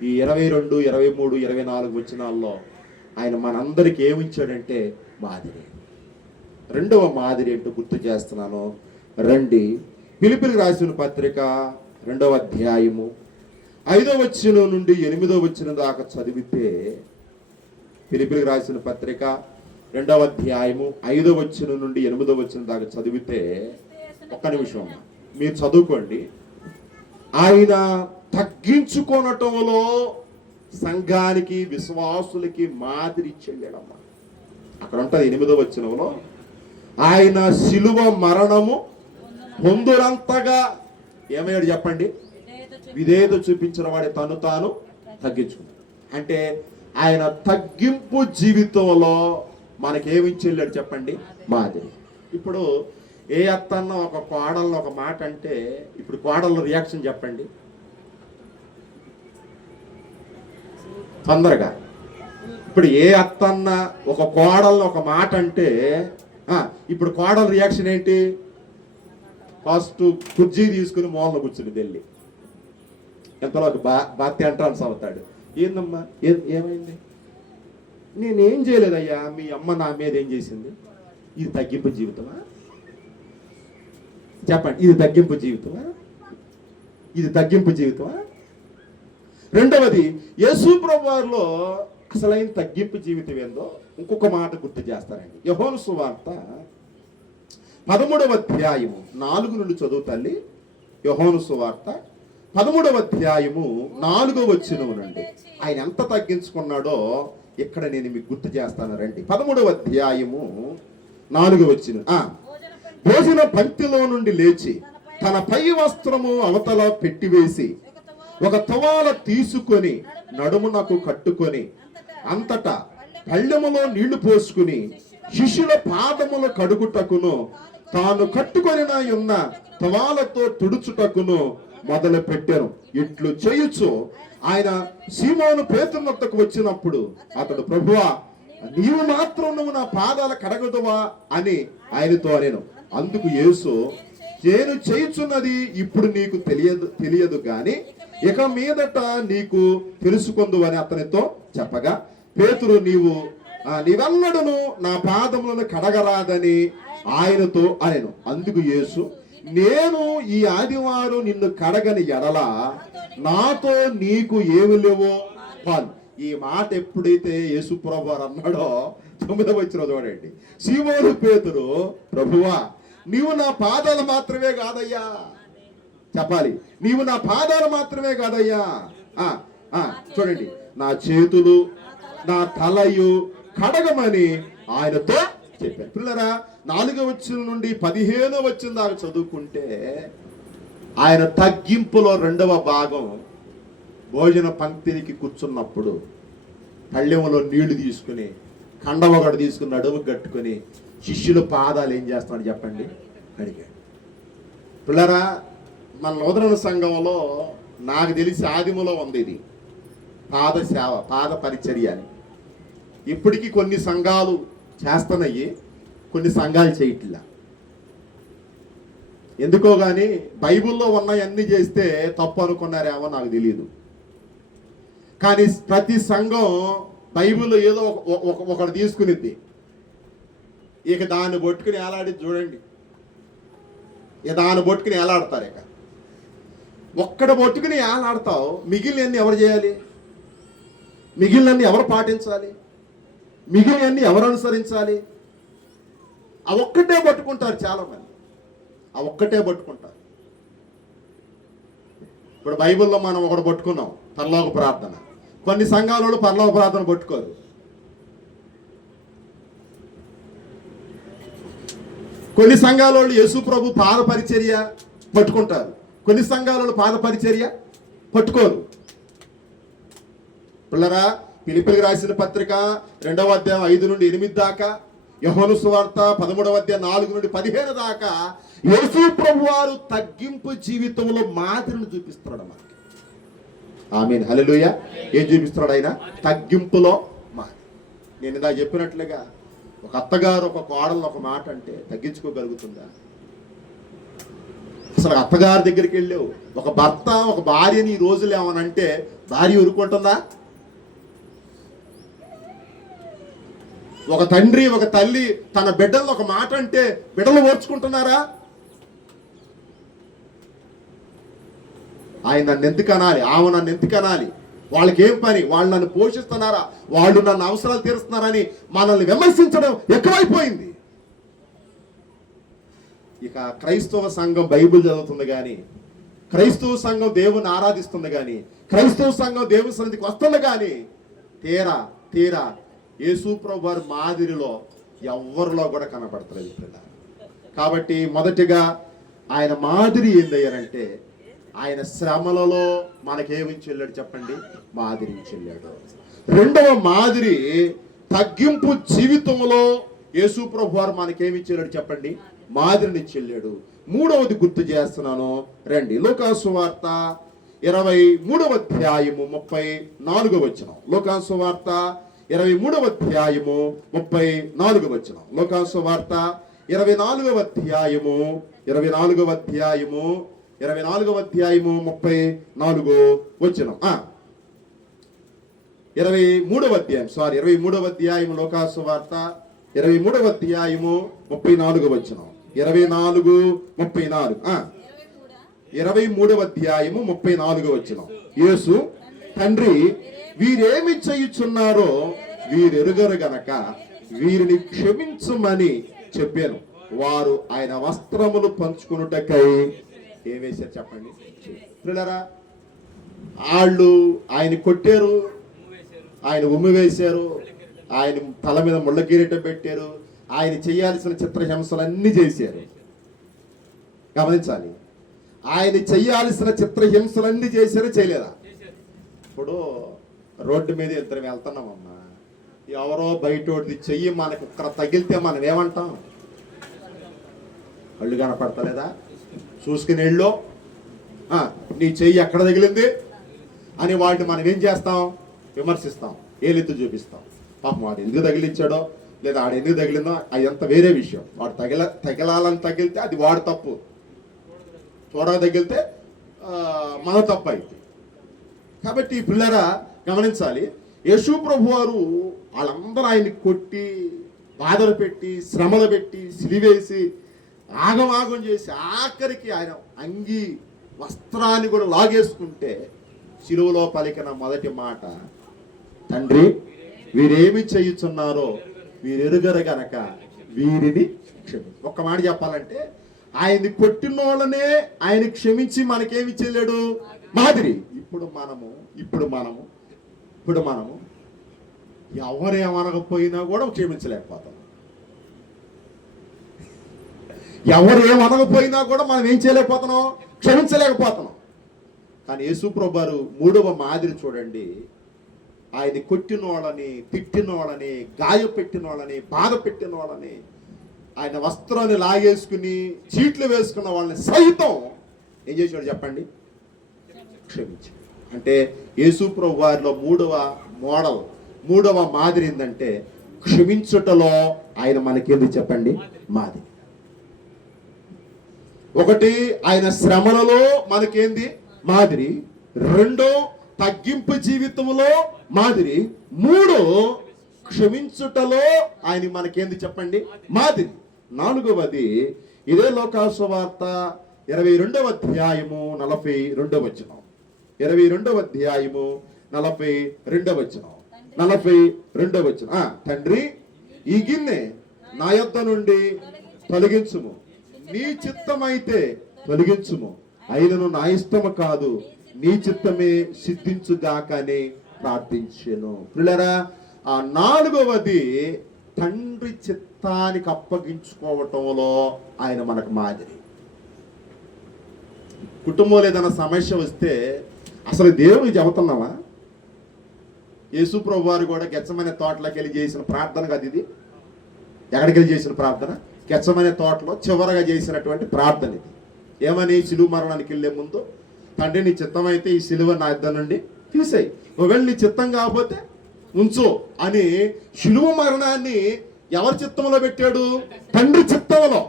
ఈ 22, 23, 24 వచనాల్లో ఆయన మనందరికి ఏమిచ్చాడంటే మాదిరి. 2వ మాదిరి ఏంటో గుర్తు చేస్తున్నాను. రండి, ఫిలిప్పీయులకు రాసిన పత్రిక 2వ అధ్యాయము 5వ వచనం నుండి 8వ వచనం దాకా చదివితే, ఫిలిప్పీయులకు రాసిన పత్రిక 2వ అధ్యాయము 5వ వచనం నుండి 8వ వచనం దాకా చదివితే, ఒక్క నిమిషం మీరు చదువుకోండి. ఆయన తగ్గించుకోనటంలో సంఘానికి, విశ్వాసులకి మాదిరి చెల్లెడమ్మా. అక్కడ ఉంటుంది 8వ వచనంలో, ఆయన శిలువ మరణము పొందురంతగా ఏమయ్యాడు చెప్పండి? విధేయత చూపించిన వాడి తను తాను తగ్గించుకున్నాడు. అంటే ఆయన తగ్గింపు జీవితంలో మనకేమిచ్చేళ్ళాడు చెప్పండి? మాదిరి. ఇప్పుడు ఏ అత్తన్న ఒక కోడలను ఒక మాట అంటే, ఇప్పుడు కోడల రియాక్షన్ చెప్పండి తొందరగా. ఇప్పుడు ఏ అత్తన్న ఒక కోడలను ఒక మాట అంటే, ఇప్పుడు కోడల రియాక్షన్ ఏంటి? ఫస్ట్ కుర్చీ తీసుకుని మూలన కూర్చుని వెళ్ళి ఎంతలో బాత్య అంటాన్స్ అవుతాడు. ఏందమ్మా ఏమైంది? నేనేం చేయలేదయ్యా, మీ అమ్మ నా మీద ఏం చేసింది? ఇది తగ్గింపు జీవితమా చెప్పండి? ఇది తగ్గింపు జీవితమా? ఇది తగ్గింపు జీవితమా? రెండవది, యేసు ప్రభువులో అసలైన తగ్గింపు జీవితం ఏందో ఇంకొక మాట గుర్తు చేస్తారండి. యోహాను సువార్త 13వ అధ్యాయము 4 నుండి చదువు తల్లి. యోహాను సువార్త 13వ అధ్యాయము 4వ వచనం నుండి ఆయన ఎంత తగ్గించుకున్నాడో ఇక్కడ నేను మీకు గుర్తు చేస్తాను రండి. 13వ అధ్యాయము 4వ వచనం. భోజన పంక్తిలో నుండి లేచి తన పై వస్త్రము అవతల పెట్టివేసి ఒక తువాల తీసుకొని నడుమునకు కట్టుకొని అంతటా పళ్ళెములో నీళ్లు పోసుకుని శిష్యుల పాదముల కడుగుటకును తాను కట్టుకొని ఉన్న తువాలతో తుడుచుటకును మొదలు పెట్టాను. ఇట్లు చేయుచు ఆయన సీమోను పేతురు వద్దకు వచ్చినప్పుడు అతడు, ప్రభువా, నీవు మాత్రం నువ్వు నా పాదాలు కడగదువా అని ఆయనతో అనేను. అందుకు యేసు, నేను చేయుచున్నది ఇప్పుడు నీకు తెలియదు గాని ఇక మీదట నీకు తెలుసుకొందు అని అతనితో చెప్పగా, పేతురు, నీవెన్నడను నా పాదములను కడగరాదని ఆయనతో అనేను. అందుకు యేసు, నేను ఈ ఆదివారం నిన్ను కడగని ఎడల నాతో నీకు ఏమి లేవో పాలు. ఈ మాట ఎప్పుడైతే యేసు ప్రభువారు అన్నాడో 9వ వచనం చూడండి. సీమోను పేతురు, ప్రభువా, నీవు నా పాదాలు మాత్రమే కాదయ్యా, చెప్పాలి, నీవు నా పాదాలు మాత్రమే కాదయ్యా, చూడండి, నా చేతులు నా తలయు కడగమని ఆయనతో చెప్పారు. పిల్లరా, 4వ వచనం నుండి 15వ వచనం దాకా చదువుకుంటే ఆయన తగ్గింపులో 2వ భాగం, భోజన పంక్తికి కూర్చున్నప్పుడు పళ్ళెములో నీళ్లు తీసుకుని కండ ఒకటి తీసుకుని నడుము కట్టుకొని శిష్యుల పాదాలు ఏం చేస్తాడు చెప్పండి? అడిగాడు. పిల్లరా, మన నూతన సంఘంలో నాకు తెలిసి ఆదిములో ఉంది ఇది పాద సేవ, పాద పరిచర్య అని. ఇప్పటికీ కొన్ని సంఘాలు చేస్తున్నాయి, కొన్ని సంఘాలు చేయట్లా. ఎందుకో కానీ బైబిల్లో ఉన్నవన్నీ చేస్తే తప్పు అనుకున్నారేమో నాకు తెలియదు. కానీ ప్రతి సంఘం బైబిల్లో ఏదో ఒకటి తీసుకునిద్ది, ఇక దాన్ని పట్టుకుని ఏలాడి చూడండి, ఇక దాన్ని పట్టుకుని ఏలాడతారు. ఇక ఒక్కడ పట్టుకుని ఏలాడతావు, మిగిలినన్ని ఎవరు చేయాలి? మిగిలినన్ని ఎవరు పాటించాలి? మిగిలినన్ని ఎవరు అనుసరించాలి? ఆ ఒక్కటే పట్టుకుంటారు చాలామంది, ఆ ఒక్కటే పట్టుకుంటారు. ఇప్పుడు బైబిల్లో మనం ఒకటి పట్టుకున్నాం, పరలోక ప్రార్థన. కొన్ని సంఘాలలో పరలోక ప్రార్థన పట్టుకోరు. కొన్ని సంఘాలలో యేసు ప్రభు పాద పరిచర్య పట్టుకుంటారు, కొన్ని సంఘాలలో పాద పరిచర్య పట్టుకోరు. పిల్లరా, ఫిలిప్పీయులకు రాసిన పత్రిక 2వ అధ్యాయం 5 నుండి 8 దాకా, యోహాను సువార్త 13వ అధ్యాయం 4 నుండి 15 దాకా యేసు ప్రభు వారు తగ్గింపు జీవితంలో మాదిరిని చూపిస్తున్నాడు మనకి. ఆమేన్, హల్లెలూయా. ఏం చూపిస్తున్నాడు ఆయన? తగ్గింపులో మాదిరి. నేను ఇందాక చెప్పినట్లుగా ఒక అత్తగారు ఒక కోడలను ఒక మాట అంటే తగ్గించుకోగలుగుతుందా? అసలు అత్తగారి దగ్గరికి వెళ్ళావు, ఒక భర్త ఒక భార్యని ఈ రోజులు ఏమనంటే భార్య ఊరుకుంటుందా? ఒక తండ్రి ఒక తల్లి తన బిడ్డలను ఒక మాట అంటే బిడ్డలు ఓర్చుకుంటున్నారా? ఆయన నన్ను ఎందుకు అనాలి, ఆమె నన్ను ఎందుకు అనాలి, వాళ్ళకి ఏం పని, వాళ్ళు నన్ను పోషిస్తున్నారా, వాళ్ళు నన్ను అవసరాలు తీరుస్తున్నారని మనల్ని విమర్శించడం ఎక్కువైపోయింది. ఇక క్రైస్తవ సంఘం బైబిల్ చదువుతుంది కానీ, క్రైస్తవ సంఘం దేవుని ఆరాధిస్తుంది కానీ, క్రైస్తవ సంఘం దేవుని సన్నిధికి వస్తుంది కానీ తీరా తీరా యేసు ప్రభు వారి మాదిరిలో ఎవరిలో కూడా కనపడతలేదు పిల్ల. కాబట్టి మొదటిగా ఆయన మాదిరి ఏందయ్యారంటే ఆయన శ్రమలలో మనకేమించి వెళ్ళాడు చెప్పండి, మాదిరించి వెళ్ళాడు. రెండవ మాదిరి తగ్గింపు జీవితంలో యేసు ప్రభు వారు మనకేమిచ్చి వెళ్ళాడు చెప్పండి, మాదిరినిచ్చి వెళ్ళాడు. మూడవది గుర్తు చేస్తున్నాను రండి, లూకాసు సువార్త 23వ అధ్యాయము 34వ వచనం. లూకాసు సువార్త 23వ అధ్యాయము 34వ వచనం. లూకాసు సువార్త 24వ అధ్యాయము 24వ అధ్యాయము 24వ అధ్యాయము 34వ వచనం. 23వ అధ్యాయం 23వ అధ్యాయము లూకాసు సువార్త 23వ అధ్యాయము 34వ వచనం. 24:34. 23వ అధ్యాయము 34వ వచనం. యేసు, తండ్రి వీరేమి చేయుచున్నారో వీరెరుగరు గనక వీరిని క్షమించుమని చెప్పాను. వారు ఆయన వస్త్రములు పంచుకున్నటకై ఏం వేశారు చెప్పండి పిల్లరా. వాళ్ళు ఆయన కొట్టారు, ఆయన ఉమ్మి వేశారు, ఆయన తల మీద ముళ్ళ కిరీటం పెట్టారు, ఆయన చేయాల్సిన చిత్రహింసలన్నీ చేశారు. గమనించాలి, ఆయన చేయాల్సిన చిత్రహింసలన్నీ చేశారు, చేయలేదా? ఇప్పుడు రోడ్డు మీద ఇద్దరు వెళ్తున్నామమ్మా, ఎవరో బయటోడిది చెయ్యి మనకు ఒక్కర తగిలితే మనం ఏమంటాం? అళ్ళు కనపడతలేదా? చూసుకుని వెళ్ళు, నీ చెయ్యి ఎక్కడ తగిలింది అని వాడిని మనం ఏం చేస్తాం? విమర్శిస్తాం, ఏలెత్తు చూపిస్తాం. పాపం వాడు ఎందుకు తగిలించాడో లేదా ఆడు ఎందుకు తగిలిందో అది ఎంత వేరే విషయం. వాడు తగిలాలని తగిలితే అది వాడు తప్పు, చూడగా తగిలితే మన తప్పు అయితే. కాబట్టి పిల్లరా గమనించాలి, యేసు ప్రభు వారు వాళ్ళందరూ ఆయన్ని కొట్టి బాధలు పెట్టి శ్రమలు పెట్టి సిలివేసి ఆగమాగం చేసి ఆఖరికి ఆయన అంగి వస్త్రాన్ని కూడా లాగేసుకుంటే సిలువలో పలికిన మొదటి మాట, తండ్రి వీరేమి చేయుచున్నారో వీరెరుగరు గనక వీరిని క్షమించు. ఒక్క మాట చెప్పాలంటే ఆయన్ని కొట్టిన వాళ్ళనే ఆయన క్షమించి మనకేమి చెల్లాడు? మాదిరి. ఇప్పుడు మనము ఎవరేమనకపోయినా కూడా క్షమించలేకపోతాం. ఎవరేమనకపోయినా కూడా మనం ఏం చేయలేకపోతున్నాం? క్షమించలేకపోతున్నాం. కానీ యేసు ప్రభు వారు మూడవ మాదిరి చూడండి, ఆయన కొట్టిన వాళ్ళని, తిట్టిన వాళ్ళని, గాయపెట్టిన వాళ్ళని, బాధ పెట్టిన వాళ్ళని, ఆయన వస్త్రాన్ని లాగేసుకుని చీట్లు వేసుకున్న వాళ్ళని సైతం ఏం చేశాడు చెప్పండి? క్షమించాడు. అంటే యేసు ప్రభు వారిలో మూడవ మాదిరి ఏంటంటే క్షమించుటలో ఆయన మనకేంది చెప్పండి? మాదిరి. ఒకటి, ఆయన శ్రమలలో మనకేంది? మాదిరి. రెండో, తగ్గింపు జీవితంలో మాదిరి. మూడో, క్షమించుటలో ఆయన మనకేంది చెప్పండి? మాదిరి. నాలుగవది ఇదే లూకాసు సువార్త 22వ అధ్యాయము 42వ వచనం. 22వ అధ్యాయము 42వ వచనం. 42వ వచనం. తండ్రి ఈ గిన్నె నా యొద్ద నుండి తొలగించుము, నీ చిత్తమైతే తొలగించుము, అయినను నా ఇష్టము కాదు నీ చిత్తమే సిద్ధించుగాకని ప్రార్థించెను. పిల్లరా, ఆ నాలుగవది తండ్రి చిత్తానికి అప్పగించుకోవటంలో ఆయన మనకు మాదిరి. కుటుంబంలో ఏదైనా సమస్య వస్తే అసలు దేవునికి చెబుతున్నావా? యేసు ప్రభు వారు కూడా గెత్సెమనే తోటలోకి వెళ్ళి చేసిన ప్రార్థన కదా ఇది. ఎక్కడికి వెళ్ళి చేసిన ప్రార్థన? గెత్సెమనే తోటలో చివరగా చేసినటువంటి ప్రార్థన ఇది. ఏమని? సిలువ మరణానికి వెళ్ళే ముందు, తండ్రి నీ చిత్తం అయితే ఈ సిలువ నా ఇద్దరు నుండి తీసేయి, ఒకవేళ నీ చిత్తం కాకపోతే ఉంచు అని సిలువ మరణాన్ని ఎవరి చిత్తంలో పెట్టాడు? తండ్రి చిత్తంలో.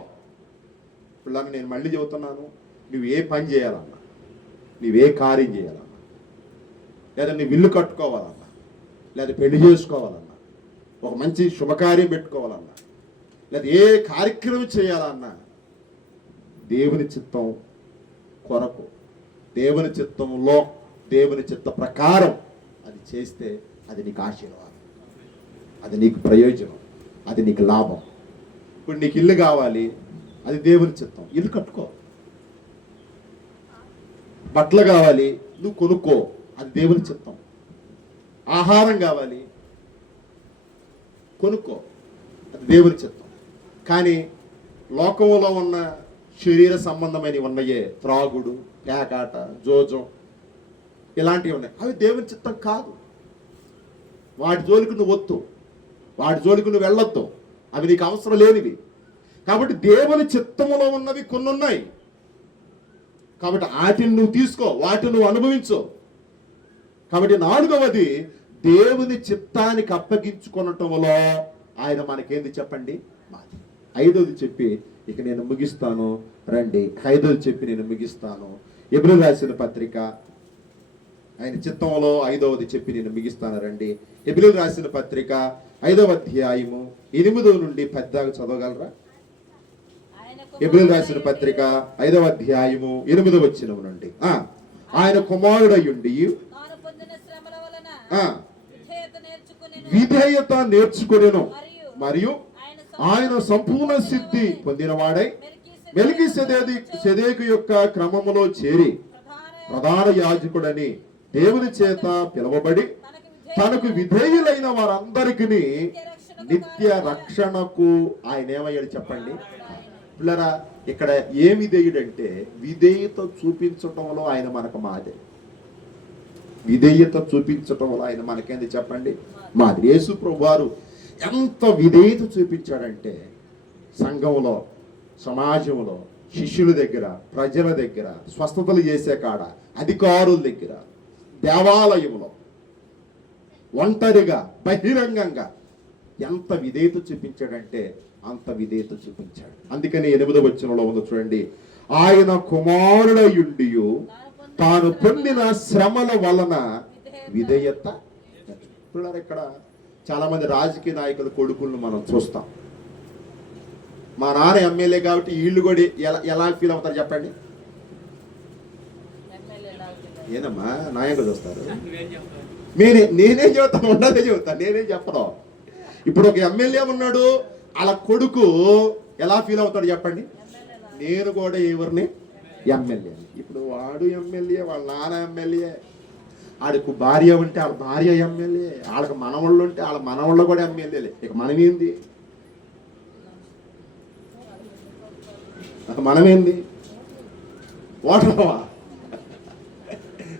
పిల్లలు నేను మళ్ళీ చెబుతున్నాను, నువ్వు ఏ పని చేయాలన్నా, నువ్వే కార్యం చేయాలన్నా, లేదా నీ ఇల్లు కట్టుకోవాలన్నా, లేదా పెళ్లి చేసుకోవాలన్నా, ఒక మంచి శుభకార్యం పెట్టుకోవాలన్నా, లేదా ఏ కార్యక్రమం చేయాలన్నా దేవుని చిత్తం కొరకు, దేవుని చిత్తంలో, దేవుని చిత్త ప్రకారం అది చేస్తే అది నీకు ఆశీర్వాదం, అది నీకు ప్రయోజనం, అది నీకు లాభం. ఇప్పుడు నీకు ఇల్లు కావాలి, అది దేవుని చిత్తం, ఇల్లు కట్టుకో. బట్టలు కావాలి, నువ్వు కొనుక్కో, అది దేవుని చిత్తం. ఆహారం కావాలి, కొనుక్కో, అది దేవుని చిత్తం. కానీ లోకంలో ఉన్న శరీర సంబంధమైనవి ఉన్నాయే, త్రాగుడు, పేకాట, జోజం, ఇలాంటివి ఉన్నాయి, అవి దేవుని చిత్తం కాదు. వాటి జోలికి నువ్వు వద్దు, వాటి జోలికి నువ్వు వెళ్ళొద్దు, అవి నీకు అవసరం లేనివి. కాబట్టి దేవుని చిత్తములో ఉన్నవి కొన్ని ఉన్నాయి, కాబట్టి వాటిని నువ్వు తీసుకో, వాటిని నువ్వు అనుభవించు. కాబట్టి 4వది, దేవుని చిత్తానికి అప్పగించుకొనటంలో ఆయన మనకేంది చెప్పండి, మాది. 5వది చెప్పి ఇక నేను ముగిస్తాను, రండి. 5వది చెప్పి నేను ముగిస్తాను. హెబ్రీయులకు రాసిన పత్రిక ఆయన చిత్తంలో 5వది చెప్పి నేను ముగిస్తాను, రండి. హెబ్రీయులకు రాసిన పత్రిక 5వ అధ్యాయము 8 నుండి 10 దాకా చదవగలరా? హెబ్రీయులకు రాసిన పత్రిక 5వ అధ్యాయము 8వ వచనం నుండి. ఆయన కుమారుడయుండి విధేయత నేర్చుకొనెను, మరియు ఆయన సంపూర్ణ సిద్ధి పొందినవాడై మెల్కీసెదెకు యొక్క క్రమములో చేరి ప్రధాన యాజకుడని దేవుని చేత పిలువబడి తనకు విధేయులైన వారందరికీ నిత్య రక్షణకు ఆయన ఏమయ్యాడు చెప్పండి పిల్లరా. ఇక్కడ ఏ విధేయుడంటే విధేయత చూపించటంలో ఆయన మనకు మాదిరి. విధేయత చూపించటంలో ఆయన మనకేంది చెప్పండి, మాదిరి. యేసు ప్రభువారు ఎంత విధేయత చూపించాడంటే సంఘంలో, సమాజంలో, శిష్యుల దగ్గర, ప్రజల దగ్గర, స్వస్థతలు చేసే కాడ, అధికారుల దగ్గర, దేవాలయంలో, ఒంటరిగా, బహిరంగంగా ఎంత విధేయత చూపించాడంటే అంత విధేయత చూపించాడు. అందుకని 8వ వచనంలో ఉంది చూడండి, ఆయన కుమారుడయుండి తాను పొందిన శ్రమల వలన విధేయత. పిల్లలు, ఇక్కడ చాలా మంది రాజకీయ నాయకుల కొడుకులను మనం చూస్తాం. మా నాన్న ఎమ్మెల్యే కాబట్టి వీళ్ళు కూడా ఎలా ఫీల్ అవుతారు చెప్పండి? ఏనమ్మా నాయకులు చూస్తారు. నేనేం చెబుతాను, ఉండదే చెబుతాను, నేనేం చెప్పను. ఇప్పుడు ఒక ఎమ్మెల్యే ఉన్నాడు, అలా కొడుకు ఎలా ఫీల్ అవుతాడు చెప్పండి? నేను కూడా ఎవరిని ఎమ్మెల్యే. ఇప్పుడు వాడు ఎమ్మెల్యే, వాళ్ళ నాన్న ఎమ్మెల్యే, ఆడికి భార్య ఉంటే వాళ్ళ భార్య ఎమ్మెల్యే, వాళ్ళకి మనవాళ్ళు ఉంటే వాళ్ళ మనవాళ్ళు కూడా ఎమ్మెల్యేలే. ఇక మనమేంది? మనమేంది? ఓటమా?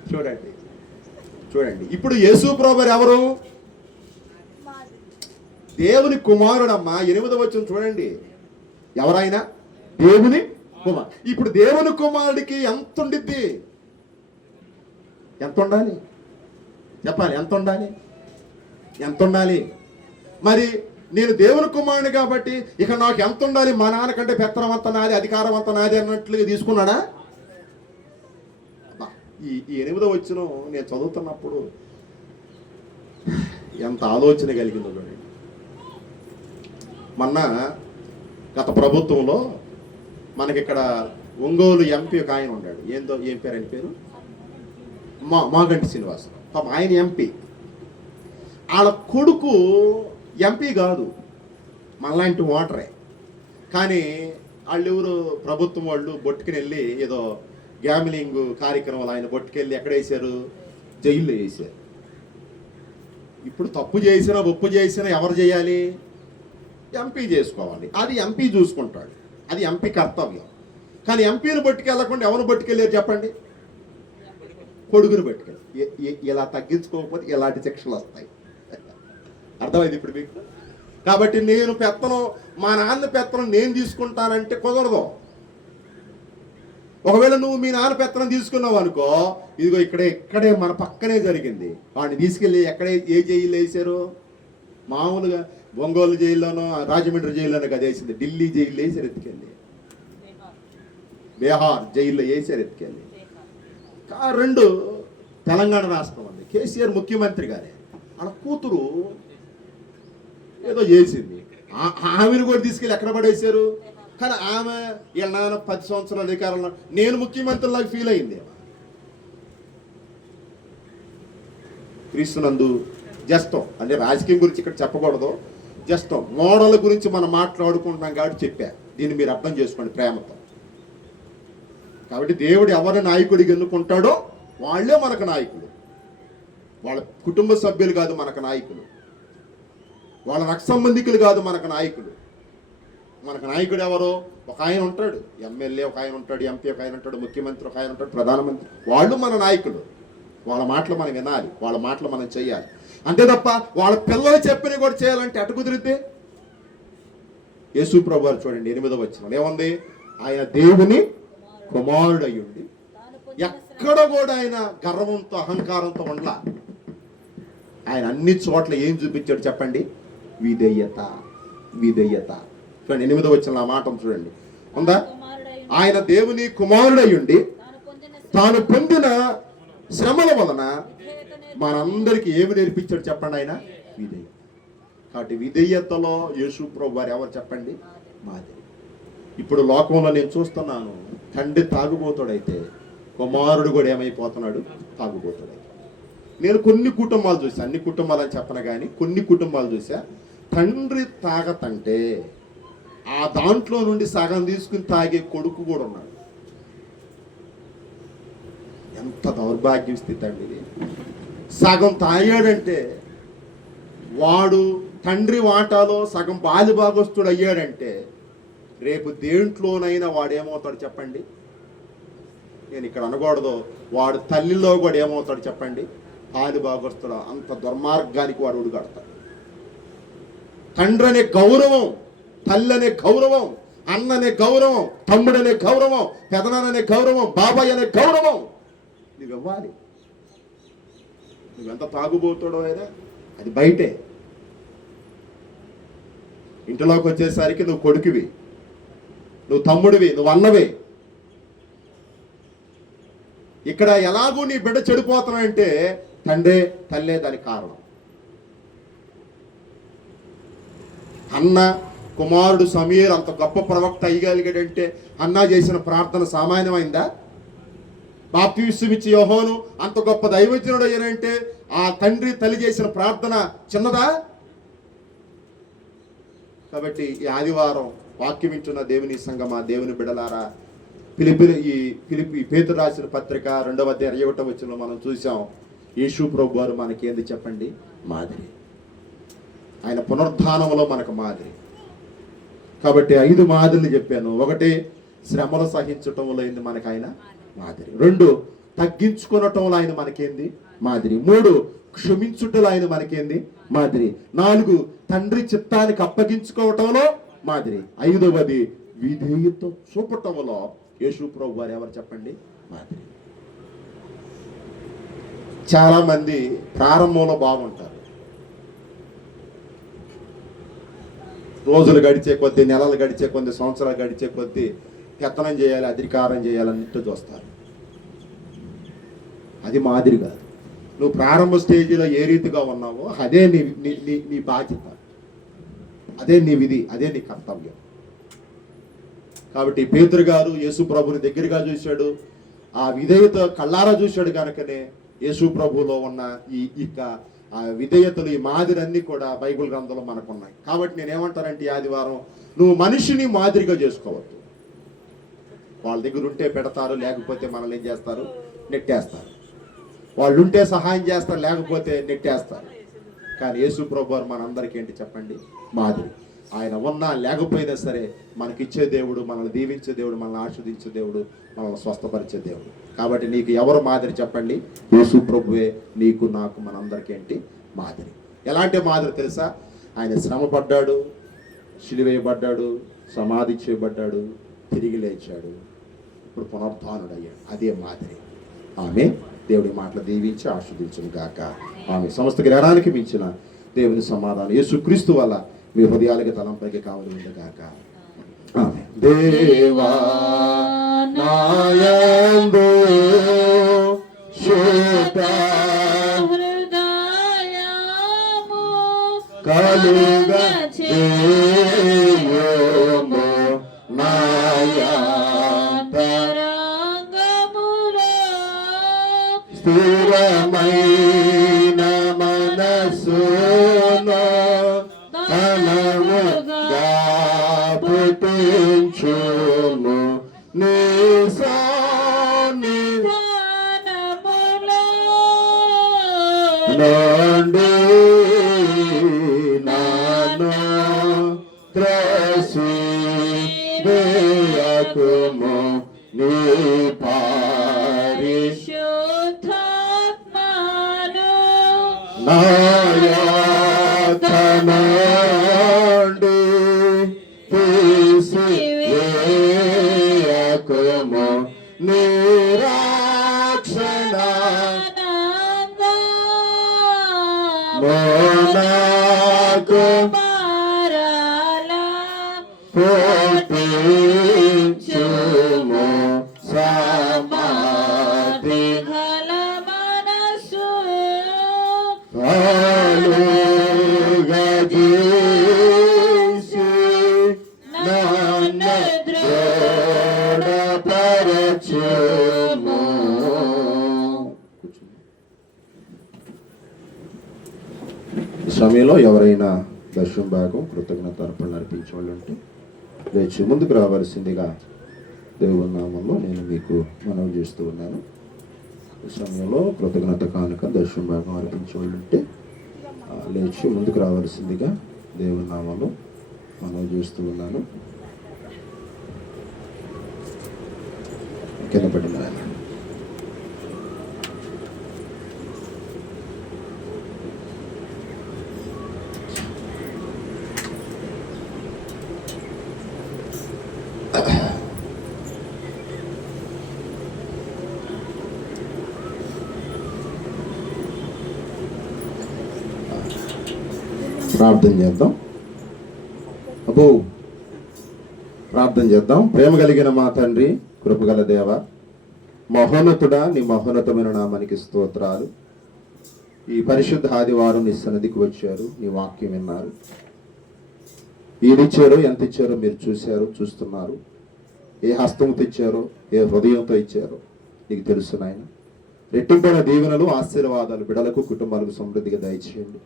చూడండి చూడండి, ఇప్పుడు యేసు ప్రభువు ఎవరు? దేవుని కుమారుడమ్మా. 8వ వచనం చూడండి, ఎవరైనా దేవుని కుమార్. ఇప్పుడు దేవుని కుమారుడికి ఎంత ఉండిద్ది? ఎంత ఉండాలి చెప్పాలి? ఎంత ఉండాలి? ఎంత ఉండాలి? మరి నేను దేవుని కుమారుని కాబట్టి ఇక నాకు ఎంత ఉండాలి? మా నాన్నకంటే పెత్తనం అంత నాది, అధికారం అంత నాది అన్నట్లుగా తీసుకున్నాడా? ఈ 8వ వచనం నేను చదువుతున్నప్పుడు ఎంత ఆలోచన కలిగిందో చూడండి. మొన్న గత ప్రభుత్వంలో మనకి ఇక్కడ ఒంగోలు ఎంపీ ఒక ఆయన ఉన్నాడు. ఏం పేరు ఆయన పేరు? మాగంటి శ్రీనివాసరావు. పాపం ఆయన ఎంపీ. వాళ్ళ కొడుకు ఎంపీ కాదు, మనలాంటి ఓటరే. కానీ వాళ్ళు ఎవరు, ప్రభుత్వం వాళ్ళు బొట్టుకుని వెళ్ళి ఏదో గ్యామ్లింగ్ కార్యక్రమాలు ఆయన బొట్టుకెళ్ళి ఎక్కడ వేశారు? జైల్లో వేశారు. ఇప్పుడు తప్పు చేసినా ఒప్పు చేసినా ఎవరు చేయాలి? ఎంపీ చేసుకోవాలి. అది ఎంపీ చూసుకుంటాడు, అది ఎంపీ కర్తవ్యం. కానీ ఎంపీని బట్టుకెళ్ళకుండా ఎవరు బట్టుకెళ్ళారు చెప్పండి? కొడుకుని బట్టుకెళ్ళి. ఇలా తగ్గించుకోకపోతే ఇలాంటి శిక్షలు వస్తాయి. అర్థమైంది ఇప్పుడు మీకు? కాబట్టి నేను పెత్తనం, మా నాన్న పెత్తనం నేను తీసుకుంటానంటే కుదరదు. ఒకవేళ నువ్వు మీ నాన్న పెత్తనం తీసుకున్నావు అనుకో, ఇదిగో ఇక్కడే మన పక్కనే జరిగింది. వాడిని తీసుకెళ్ళి ఏ జైల్లో వేసారు? మామూలుగా ఒంగోలు జైల్లోనో రాజమండ్రి జైల్లోనో కదా వేసింది, ఢిల్లీ జైల్లో వేసారు ఎత్తుకెళ్ళి, బీహార్ జైల్లో వేసారు ఎత్తుకెళ్ళి. 2 తెలంగాణ రాష్ట్రం ఉంది, కేసీఆర్ ముఖ్యమంత్రి గారే, వాళ్ళ కూతురు ఏదో చేసింది, ఆమెను కూడా తీసుకెళ్ళి ఎక్కడ పడేశారు? కానీ ఆమె వీళ్ళ నాన్న 10 సంవత్సరాల అధికారంలో నేను ముఖ్యమంత్రిలాగా ఫీల్ అయింది. క్రీస్తునందు జస్ట్ అంటే రాజకీయం గురించి ఇక్కడ చెప్పకూడదు, జస్ట్ మోడల్ గురించి మనం మాట్లాడుకుంటున్నాం కాబట్టి చెప్పా. దీన్ని మీరు అర్థం చేసుకోండి ప్రేమతో. కాబట్టి దేవుడు ఎవరి నాయకుడికి ఎన్నుకుంటాడో వాళ్ళే మనకు నాయకుడు. వాళ్ళ కుటుంబ సభ్యులు కాదు మనకు నాయకులు, వాళ్ళ రక్త సంబంధికులు కాదు మనకు నాయకులు. మనకు నాయకుడు ఎవరో ఒక ఆయన ఉంటాడు, ఎమ్మెల్యే ఒక ఆయన ఉంటాడు, ఎంపీ ఒక ఆయన ఉంటాడు, ముఖ్యమంత్రి ఒక ఆయన ఉంటాడు, ప్రధానమంత్రి. వాళ్ళు మన నాయకులు. వాళ్ళ మాటలు మనం వినాలి, వాళ్ళ మాటలు మనం చేయాలి. అంతే తప్ప వాళ్ళ పిల్లలు చెప్పినవి కూడా చేయాలంటే అటు కుదిరితే. యేసు ప్రభు వారు చూడండి 8వ వచనం ఏముంది? ఆయన దేవుని కుమారుడయ్యుండి ఎక్కడ కూడా ఆయన గర్వంతో అహంకారంతో ఉండలా. ఆయన అన్ని చోట్ల ఏం చూపించాడు చెప్పండి? విధేయత. విధేయత. చూడండి 8వ వచనం ఆ మాట చూడండి, ఉందా? ఆయన దేవుని కుమారుడయ్యుండి తాను పొందిన శ్రమల వలన మనందరికీ ఏమి నేర్పించాడు చెప్పండి? ఆయన విధేయత. కాబట్టి విధేయతలో యేసు ప్రభు వారు ఎవరు చెప్పండి? మాదిరి. ఇప్పుడు లోకంలో నేను చూస్తున్నాను, తండ్రి తాగుబోతాడైతే కుమారుడు కూడా ఏమైపోతున్నాడు? తాగుబోతాడైతే. నేను కొన్ని కుటుంబాలు చూసా, అన్ని కుటుంబాలు అని చెప్పను కానీ కొన్ని కుటుంబాలు చూసా, తండ్రి తాగతంటే ఆ దాంట్లో నుండి సగం తీసుకుని తాగే కొడుకు కూడా ఉన్నాడు. ఎంత దౌర్భాగ్య స్థితి అండి ఇది. సగం తాగాడంటే వాడు తండ్రి వాటాలో సగం బాలిభాగస్తుడు అయ్యాడంటే రేపు దేంట్లోనైనా వాడు ఏమవుతాడు చెప్పండి? నేను ఇక్కడ అనకూడదు, వాడు తల్లిలో కూడా ఏమవుతాడు చెప్పండి? బాలిభాగస్తుడు. అంత దుర్మార్గానికి వాడు ఉడుగడతాడు. తండ్రి అనే గౌరవం, తల్లి అనే గౌరవం, అన్ననే గౌరవం, తమ్ముడనే గౌరవం, పెదనాన్ననే గౌరవం, బాబాయ్ అనే గౌరవం నువ్వు ఇవ్వాలి. నువ్వెంత తాగుబోతాడో అయినా అది బయటే. ఇంటిలోకి వచ్చేసరికి నువ్వు కొడుకువి, నువ్వు తమ్ముడివి, నువ్వు అన్నవి. ఇక్కడ ఎలాగూ నీ బిడ్డ చెడిపోతున్నాడంటే తండ్రే తల్లే దానికి కారణం. అన్న కుమారుడు సమీర్ అంత గొప్ప ప్రవక్త అయ్యగలిగాడంటే అన్న చేసిన ప్రార్థన సామాన్యమైందా? బాప్తిస్మం ఇచ్చి యోహాను అంత గొప్ప దైవజనుడు అయ్యానంటే ఆ తండ్రి తల్లి చేసిన ప్రార్థన చిన్నదా? కాబట్టి ఈ ఆదివారం వాక్యం వింటున్న దేవుని సంగమా, దేవుని బిడలారా, ఫిలిప్పీ పేతురు రాసిన పత్రిక 2వ అధ్యాయం 21వ వచనంలో మనం చూసాం, యేసు ప్రభు వారు మనకి ఏంది చెప్పండి? మాదిరి. ఆయన పునరుద్ధానంలో మనకు మాదిరి. కాబట్టి 5 మాదిరిని చెప్పాను. 1 శ్రమలు సహించటంలో ఏంది మనకు ఆయన మాదిరి. 2 తగ్గించుకునటంలో ఆయన మనకేంది మాదిరి. 3 క్షమించుటలో ఆయన మనకేంది మాదిరి. 4 తండ్రి చిత్తానికి అప్పగించుకోవటంలో మాదిరి. 5వది విధేయత చూపటంలో యేసు ప్రభు వారు ఎవరు చెప్పండి? మాదిరి. చాలా మంది ప్రారంభంలో బాగుంటారు, రోజులు గడిచే కొద్దీ, నెలలు గడిచే కొద్దీ, సంవత్సరాలు గడిచే కొద్దీ పెత్తనం చేయాలి, అధికారం చేయాలన్నట్టు చూస్తారు. అది మాదిరి కాదు. నువ్వు ప్రారంభ స్టేజీలో ఏ రీతిగా ఉన్నావో అదే నీ బాధ్యత, అదే నీ విధి, అదే నీ కర్తవ్యం. కాబట్టి పేతురు గారు యేసు ప్రభుని దగ్గరగా చూశాడు, ఆ విధేయత కళ్ళారా చూశాడు కనుకనే యేసు ప్రభులో ఉన్న ఆ విధేయతలు, ఈ మాదిరన్నీ కూడా బైబిల్ గ్రంథంలో మనకు ఉన్నాయి. కాబట్టి నేనేమంటానంటే ఈ ఆదివారం నువ్వు మనిషిని మాదిరిగా చేసుకోవద్దు. వాళ్ళ దగ్గర ఉంటే పెడతారు, లేకపోతే మనల్ని ఏం చేస్తారు? నెట్టేస్తారు. వాళ్ళు ఉంటే సహాయం చేస్తారు, లేకపోతే నెట్టేస్తారు. కానీ యేసు ప్రభు వారు మనందరికీ ఏంటి చెప్పండి? మాదిరి. ఆయన ఉన్నా లేకపోయినా సరే మనకిచ్చే దేవుడు, మనల్ని దీవించే దేవుడు, మనల్ని ఆస్వాదించే దేవుడు, మనల్ని స్వస్థపరిచే దేవుడు. కాబట్టి నీకు ఎవరు మాదిరి చెప్పండి? యేసు ప్రభువే నీకు, నాకు, మనందరికీ ఏంటి మాదిరి. ఎలాంటి మాదిరి తెలుసా? ఆయన శ్రమ పడ్డాడు, సిలువేయబడ్డాడు, సమాధి చేయబడ్డాడు, తిరిగి లేచాడు, ఇప్పుడు పునరుత్థానుడయ్యాడు. అదే మాదిరి. ఆమె దేవుడి మాటలు దీవించి ఆస్వాదించును గాక. ఆమె సమస్త జ్ఞానానికి మించిన దేవుని సమాధానం యేసుక్రీస్తు వల్ల మీ హృదయాలకి తలంపైకి కావాలి ఉండగాక. ఆమె. దేవా నాయందు శోత హృదయము కలుగ చేయుము నాయంతరంగములో స్థిరమైన త్రసి వేయకుము నీ పారి శుద్ధాత్మను నాయతనండి తీసి వేయకుము నిరాక్షణ మోనాకు పుట్టించుము సమాధి గజేసి నన్ను దృఢపరచుము. ఈ సమయంలో ఎవరైనా దర్శన భాగం కృతజ్ఞత అర్పణ అర్పించే వాళ్ళు ఉంటే లేచి ముందుకు రావాల్సిందిగా దేవుని నామంలో నేను మీకు మనవి చేస్తూ ఉన్నాను. ఈ సమయంలో కృతజ్ఞత కానుక దర్శన భాగం అర్పించే వాళ్ళు ఉంటే లేచి ముందుకు రావాల్సిందిగా దేవుని నామంలో మనవి చేస్తూ ఉన్నాను. కింద పడింది ఆయన. ప్రార్థన చేద్దాం. ప్రార్థన చేద్దాం. ప్రేమ కలిగిన మా తండ్రి, కృపగల దేవ, మహోన్నతుడా, నీ మహోన్నతమైన నామానికి స్తోత్రాలు. ఈ పరిశుద్ధ ఆదివారం నీ సన్నిధికి వచ్చారు, నీ వాక్యం విన్నారు. ఏదిచ్చారో ఎంత ఇచ్చారో మీరు చూశారు, చూస్తున్నారు. ఏ హస్తంతో ఇచ్చారో, ఏ హృదయంతో ఇచ్చారో నీకు తెలుసు నాయన. రెట్టింపైన దీవెనలు, ఆశీర్వాదాలు బిడలకు, కుటుంబాలకు సమృద్ధిగా దయచేయండి.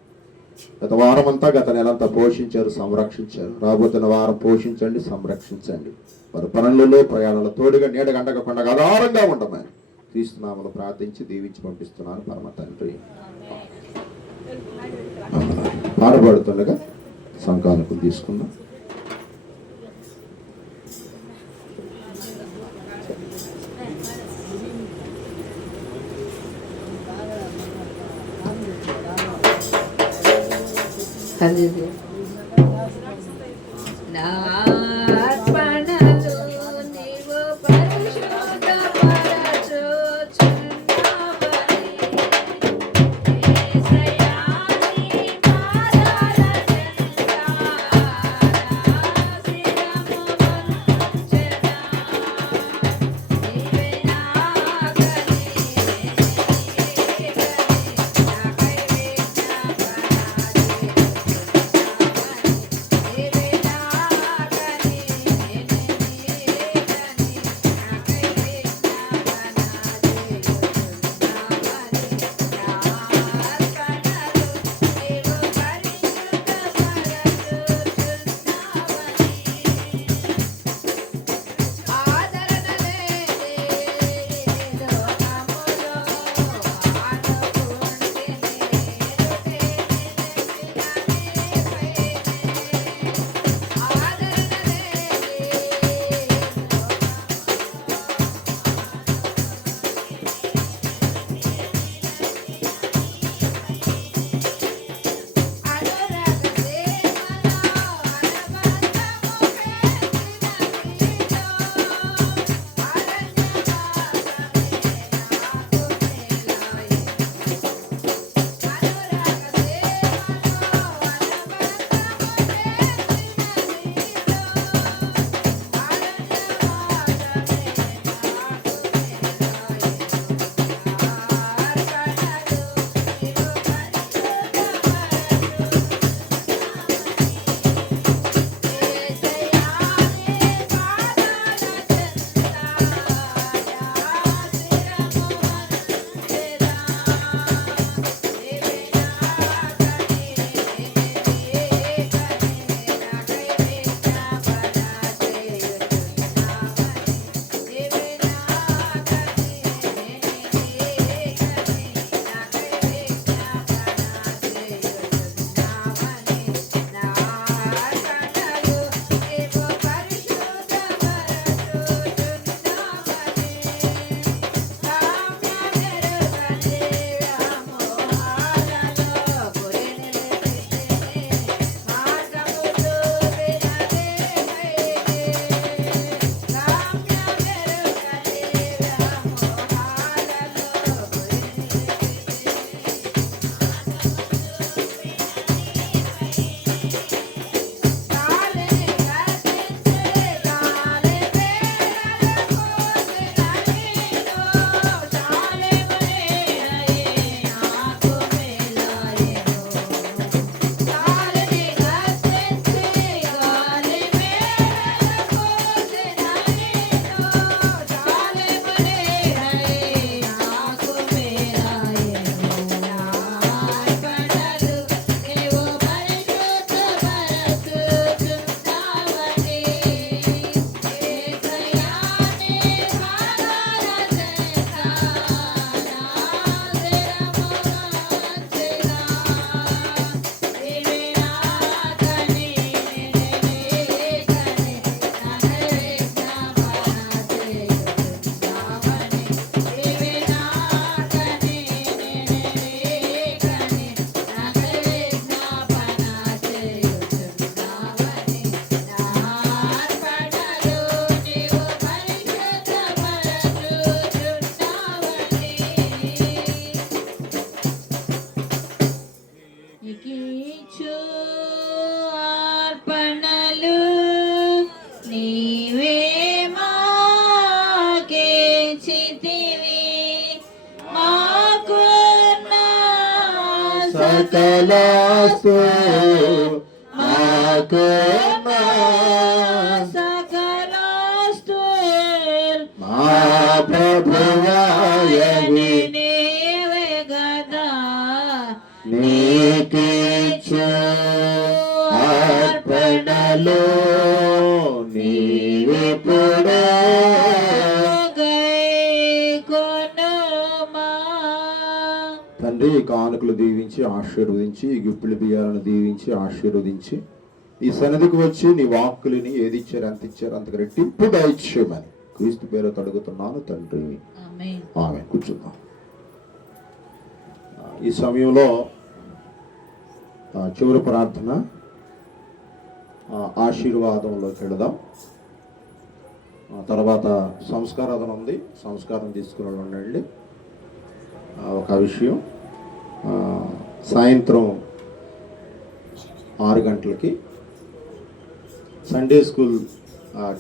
గత వారం అంతా, గత నెలంతా పోషించారు, సంరక్షించారు. రాబోతున్న వారం పోషించండి, సంరక్షించండి. వారి పనులలో, ప్రయాణాలు తోడుగా నీడగా అండకుండా ఆధారంగా ఉండమని క్రీస్తునామములో ప్రార్థించి దీవించి పంపిస్తున్నాను పరమ తండ్రి. పాడబడుతుండగా సంకాలకు తీసుకుందాం. నా అర్పణలు నీవు పరిశుద్ధపరచుచున్నావని, యేసయ్యా నీ పాదాల చెంత నా శిరము వంచెదా. నీవే నాకని, నాకై వేసిన నాకున్నా సకలాస్తు మా ప్రభువాయని నీవే గదా నీకిచ్చు అర్పణలో నీవిప్పుడు తండ్రి ఈ కానుకలు దీవించి ఆశీర్వదించి ఈ గుప్పిలి బియ్యాలను దీవించి ఆశీర్వదించి ఈ సన్నిధికి వచ్చి నీ వాక్కులని ఏది ఇచ్చారు ఎంత ఇచ్చారు అంతకు రెట్టింపు దయచేయమని క్రీస్తు పేరుతో అడుగుతున్నాను తండ్రి ఆమె కూర్చుందాం. ఈ సమయంలో చివరి ప్రార్థన ఆశీర్వాదంలోకి వెళదాం. తర్వాత సంస్కారాధన ఉంది, సంస్కారం తీసుకుని ఉండండి. ఒక విషయం, సాయంత్రం 6 గంటలకి సండే స్కూల్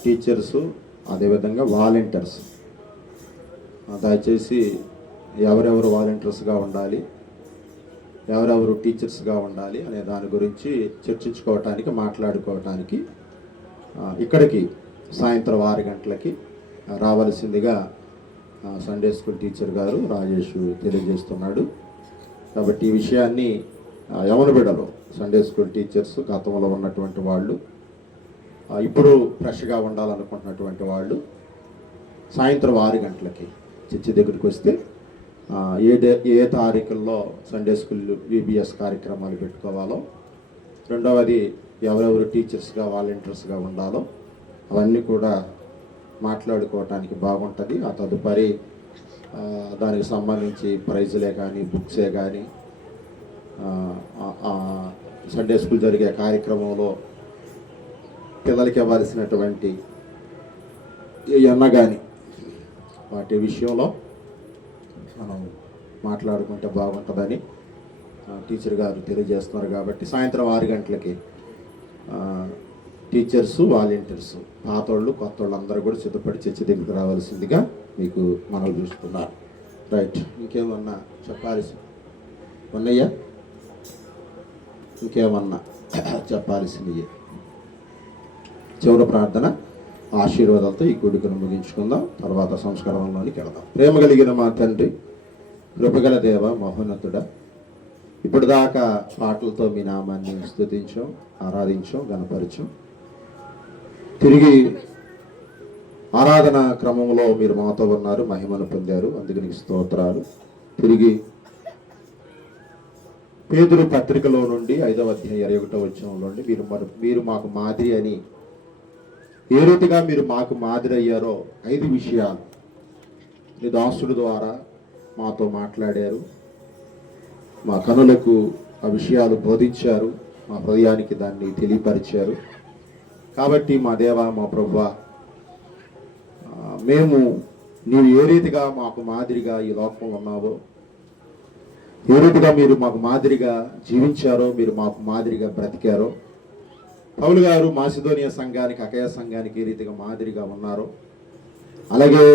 టీచర్సు అదేవిధంగా వాలంటీర్స్, దయచేసి ఎవరెవరు వాలంటీర్స్గా ఉండాలి, ఎవరెవరు టీచర్స్గా ఉండాలి అనే దాని గురించి చర్చించుకోవటానికి మాట్లాడుకోవటానికి ఇక్కడికి సాయంత్రం 6 గంటలకి రావాల్సిందిగా సండే స్కూల్ టీచర్ గారు రాజేష్ తెలియజేస్తున్నాడు. కాబట్టి ఈ విషయాన్ని యవన బిడ్డలు సండే స్కూల్ టీచర్స్, గతంలో ఉన్నటువంటి వాళ్ళు, ఇప్పుడు ఫ్రెష్గా ఉండాలనుకుంటున్నటువంటి వాళ్ళు సాయంత్రం 6 గంటలకి చర్చి దగ్గరికి వస్తే ఏ తారీఖుల్లో సండే స్కూల్ విబిఎస్ కార్యక్రమాలు పెట్టుకోవాలో, రెండవది ఎవరెవరు టీచర్స్గా వాలంటీర్స్గా ఉండాలో అవన్నీ కూడా మాట్లాడుకోవటానికి బాగుంటుంది. ఆ తదుపరి దానికి సంబంధించి ప్రైజులే కానీ బుక్సే కానీ సండే స్కూల్ జరిగే కార్యక్రమంలో పిల్లలకి ఇవ్వాల్సినటువంటి ఏమన్నా కానీ వాటి విషయంలో మనం మాట్లాడుకుంటే బాగుంటుందని టీచర్ గారు తెలియజేస్తున్నారు. కాబట్టి సాయంత్రం 6 గంటలకి టీచర్సు, వాలంటీర్సు, పాతోళ్ళు కొత్తోళ్ళు అందరూ కూడా సిద్ధపడి చర్చి దగ్గరికి రావాల్సిందిగా మీకు మనవి చూస్తున్నారు. రైట్, ఇంకేమన్నా చెప్పాల్సి ఉన్నయ్యా? ఇంకేమన్నా చెప్పాల్సినవి? చివరి ప్రార్థన ఆశీర్వాదాలతో ఈ కూడికను ముగించుకుందాం. తర్వాత సంస్కారంలోనికి వెళదాం. ప్రేమ కలిగిన మా తండ్రి, కృపగల దేవ, మహోన్నతుడా, ఇప్పుడు దాకా పాటలతో మీ నామాన్ని స్తుతించాం, ఆరాధించాం, గణపరిచాం. తిరిగి ఆరాధన క్రమంలో మీరు మాతో ఉన్నారు, మహిమను పొందారు, అందుకు నీకు స్తోత్రాలు. తిరిగి పేతురు పత్రికలో నుండి 5వ అధ్యాయం 21వ వచనంలో నుండి మీరు మాకు మాదిరి అని ఏ రీతిగా మీరు మాకు మాదిరి అయ్యారో 5 విషయాలు నీ దాసుడి ద్వారా మాతో మాట్లాడారు. మా కనులకు ఆ విషయాలు బోధించారు, మా హృదయానికి దాన్ని తెలియపరిచారు. కాబట్టి మా దేవ, మా ప్రభువా, మేము నీవు ఏ రీతిగా మాకు మాదిరిగా ఈ లోకంలో ఉన్నావో, ఏ రీతిగా మీరు మాకు మాదిరిగా జీవించారో, మీరు మాకు మాదిరిగా బ్రతికారో, పౌలు గారు మాసిదోనియా సంఘానికి, అకయ సంఘానికి ఏ రీతిగా మాదిరిగా ఉన్నారో, అలాగే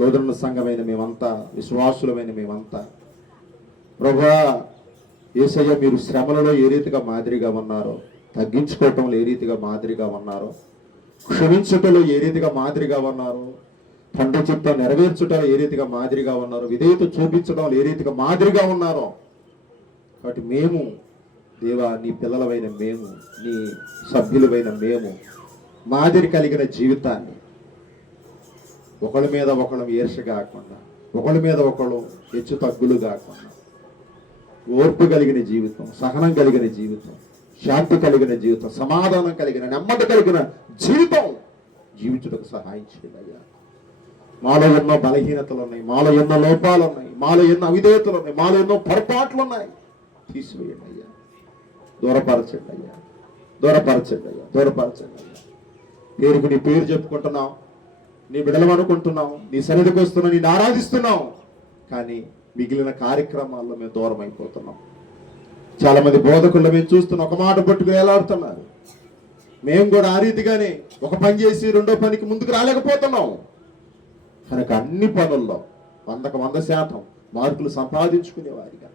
లోదరణ సంఘమైన మేమంతా, విశ్వాసులమైన మేమంతా ప్రభువా యేసయ్య మీరు శ్రమలలో ఏ రీతిగా మాదిరిగా ఉన్నారో, తగ్గించుకోవటంలో ఏ రీతిగా మాదిరిగా ఉన్నారో, క్షమించుటలో ఏ రీతిగా మాదిరిగా ఉన్నారో, తండ్రి చిత్తం నెరవేర్చుటలో ఏ రీతిగా మాదిరిగా ఉన్నారో, విధేయత చూపించడంలో ఏ రీతిగా మాదిరిగా ఉన్నారో. కాబట్టి మేము దేవా, నీ పిల్లలమైన మేము, నీ సభ్యులమైన మేము మాదిరి కలిగిన జీవితాన్ని, ఒకళ్ళ మీద ఒకళ్ళు ఈర్ష కాకుండా, ఒకళ్ళ మీద ఒకళ్ళు హెచ్చు తగ్గులు కాకుండా, ఓర్పు కలిగిన జీవితం, సహనం కలిగిన జీవితం, శాంతి కలిగిన జీవితం, సమాధానం కలిగిన, నెమ్మది కలిగిన జీవితం జీవించుటకు సహాయం చేయాలయ్యా. మాలో ఎన్నో బలహీనతలు ఉన్నాయి, మాలో ఎన్నో లోపాలు ఉన్నాయి, మాలో ఎన్నో అవిధేయతలు ఉన్నాయి, మాలో ఎన్నో పొరపాట్లు ఉన్నాయి. తీసివేయండి అయ్యా, దూరపరచండి అయ్యా, దూరపరచండి అయ్యా, దూరపరచండి అయ్యా. పేరుకు నీ పేరు చెప్పుకుంటున్నాం, నీ బిడలం అనుకుంటున్నాం, నీ సన్నిధికి వస్తున్నాం, నేను ఆరాధిస్తున్నాం, కానీ మిగిలిన కార్యక్రమాల్లో మేము దూరం అయిపోతున్నాం. చాలా మంది బోధకుల్లో మేము చూస్తున్నాం, ఒక మాట పట్టుకుని వేలాడుతున్నారు. మేము కూడా ఆ రీతిగానే ఒక పని చేసి రెండో పనికి ముందుకు రాలేకపోతున్నాం. కనుక అన్ని పనుల్లో 100% మార్కులు సంపాదించుకునేవారిగా,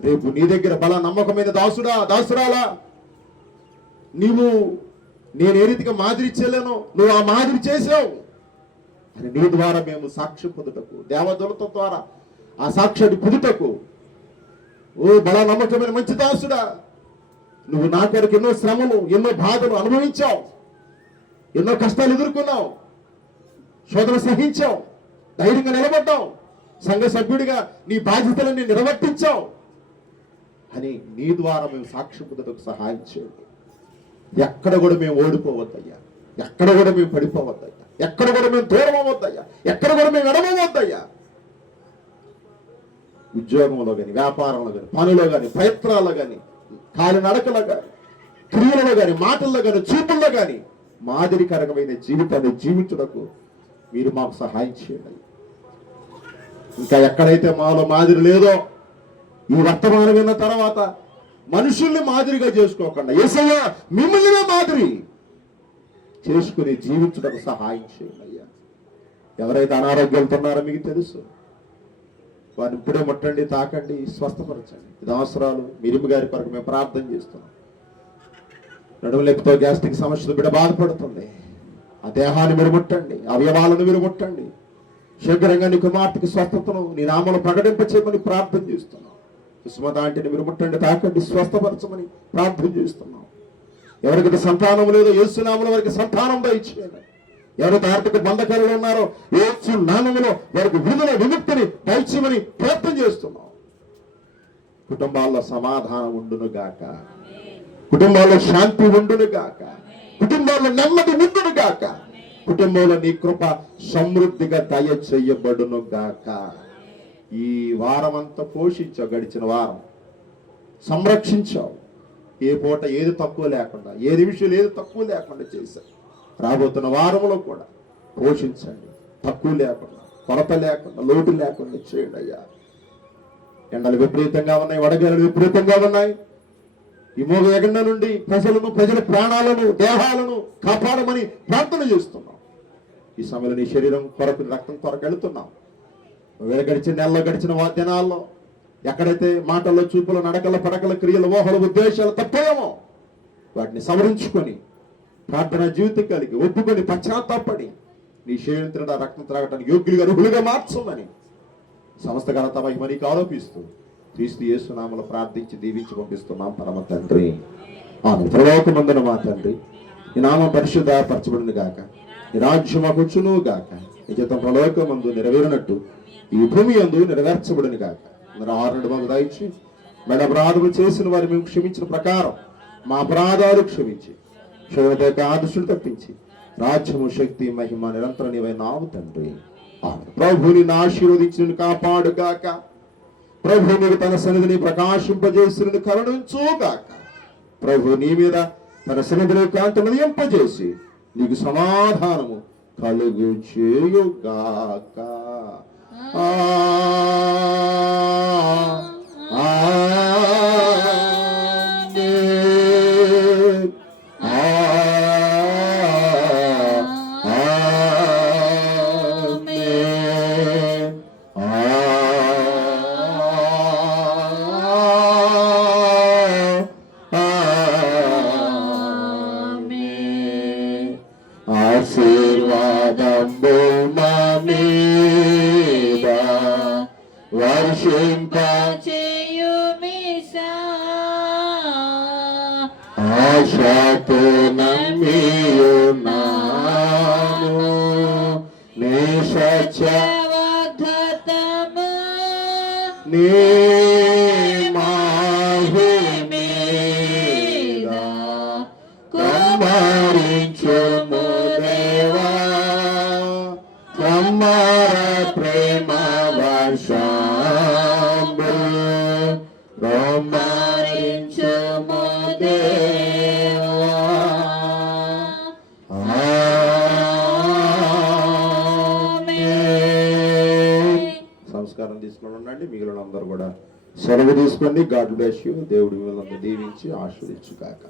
రేపు నీ దగ్గర బల నమ్మకమైన దాసుడా దాసురాలా, నీవు నేను ఏ రీతిగా మాదిరి చేయలేను, నువ్వు ఆ మాదిరి చేసావు అని నీ ద్వారా మేము సాక్ష్యం పొందుటకు, దేవదూతల ద్వారా ఆ సాక్ష్యాన్ని పొందుటకు, ఓ బల నమ్మకమైన మంచి దాసుడా, నువ్వు నా కొరకు ఎన్నో శ్రమలు ఎన్నో బాధలు అనుభవించావు, ఎన్నో కష్టాలు ఎదుర్కొన్నావు, శోధన సహించావు, ధైర్యంగా నిలబడ్డావు, సంఘ సభ్యుడిగా నీ బాధ్యతలను నిర్వర్తించావు అని నీ ద్వారా మేము సాక్ష్యం పొందుటకు సహాయం చేయండి. ఎక్కడ కూడా మేము ఓడిపోవద్దయ్యా, ఎక్కడ కూడా మేము పడిపోవద్దయ్యా, ఎక్కడ కూడా మేము దూరం అవ్వద్దయ్యా, ఎక్కడ కూడా మేము ఎడమవద్దయ్యా. ఉద్యోగంలో కానీ, వ్యాపారంలో కానీ, పనులో కానీ, ప్రయత్నాల్లో కానీ, కాలినడకలో కానీ, క్రియలలో కానీ, మాటల్లో కానీ, చూపుల్లో కానీ మాదిరికరమైన జీవితాన్ని జీవించుటకు మీరు మాకు సహాయం చేయండి. ఇంకా ఎక్కడైతే మాలో మాదిరి లేదో, ఈ వర్తమానం విన్న తర్వాత మనుషుల్ని మాదిరిగా చేసుకోకుండా యేసయ్య మిమ్మల్ని మాదిరి చేసుకుని జీవించుటకు సహాయం చేయండి అయ్యా. ఎవరైతే అనారోగ్యంతో ఉన్నారో మీకు తెలుసు, వారిని ఇప్పుడే ముట్టండి, తాకండి, స్వస్థపరచండి. ఇది అవసరాలు మిరిమి గారి కొరకు మేము ప్రార్థన చేస్తున్నాం. నడుములెప్పుతో గ్యాస్ట్రిక్ సమస్యలు బిడ్డ బాధపడుతుంది, ఆ దేహాన్ని మీరు ముట్టండి, అవయవాలను మీరు ముట్టండి. శీఘ్రంగా నీ కుమార్తెకి స్వస్థతను నీ నామను ప్రకటింప చేయమని ప్రార్థన చేస్తున్నాం. సుష్మత ఆంటీని మీరు ముట్టండి, తాకండి, స్వస్థపరచమని ప్రార్థన చేస్తున్నాం. ఎవరికైతే సంతానం లేదో యేసు నామములో వారికి సంతానం దయచేయండి. ఎవరైతే ఆర్థిక బంధకాలు ఉన్నారో యేసు నామములో వారికి విడుదల విముక్తిని దయచేయమని ప్రార్థన చేస్తున్నాం. కుటుంబాల్లో సమాధానం ఉండును గాక, కుటుంబాల్లో శాంతి ఉండును గాక, కుటుంబాల్లో నెమ్మది ఉండును గాక, కుటుంబంలో నీ కృప సమృద్ధిగా దయచేయబడును గాక. ఈ వారం అంతా పోషించావు, గడిచిన వారం సంరక్షించావు. ఏ పూట ఏది తక్కువ లేకుండా, ఏ నిమిషాలు ఏది తక్కువ లేకుండా చేశావు. రాబోతున్న వారంలో కూడా పోషించండి, తక్కువ లేకుండా, కొరత లేకుండా, లోటు లేకుండా చేయండి అయ్యా. ఎండలు విపరీతంగా ఉన్నాయి, వడగలు విపరీతంగా ఉన్నాయి. ఈ మోగ యజ్ఞ నుండి ప్రజల ప్రాణాలను, దేహాలను కాపాడమని ప్రార్థన చేస్తున్నాం. ఈ సమయంలో నీ శరీరం కొరకు, రక్తం కొరకు వెళుతున్నాం. గడిచిన నెలలో, గడిచిన దినాల్లో ఎక్కడైతే మాటల్లో, చూపుల, నడకల, పడకల, క్రియల, ఊహల, ఉద్దేశాలు తప్పేమో వాటిని సవరించుకొని ప్రార్థన జీవితం కలిగి ఒప్పుకొని పశ్చాత్తాపడి నీ శరీరం తినడా, రక్తం త్రాగటానికి యోగ్యులుగా, అర్హులుగా మార్చమని సమస్త ఘనత మహిమనికి ఆరోపిస్తూ క్రీస్తు యేసు నామములో ప్రార్థించి దీవించి పంపిస్తున్నాం పరమ తండ్రి. ఆమె పరలోకమందున మా తండ్రి, ఈ నామం పరిశుద్ధపరచబడును గాక, ఈ రాజ్యం కూర్చును గాక, ఈ చిత్తం పరలోకమందు నెరవేరినట్టు ఈ భూమి యందు నెరవేర్చబడును గాక. ఆరుడు మాకు దయచి మన అపరాధములు చేసిన వారు మేము క్షమించిన ప్రకారం మా అపరాధాలు క్షమించి క్షమత ఆదర్శులు తప్పించి రాజ్యము, శక్తి, మహిమ నిరంతరం నీవై నావు తండ్రి. ప్రభుని ఆశీర్వదించి కాపాడుగాక. ప్రభు నీకు తన సన్నిధిని ప్రకాశింపజేసి కరుణించుగాక. ప్రభు నీ మీద తన సన్నిధిని కాంతి ఉదయింపజేసి నీకు సమాధానము కలుగు చేయుగాక. ఆశతో నమ్మియున్నాము నీ సత్యవాగ్దానము నీ మహిమేద కుమ్మరించుము దేవా, కుమ్మర ప్రేమ వర్షంబు కుమ్మరించుము సంస్కారం తీసుకుని ఉండండి. మిగిలిన అందరూ కూడా సెలవు తీసుకోండి. God bless you. దేవుడి మిమ్మల్ని దీవించి ఆశీర్వదించుగాక.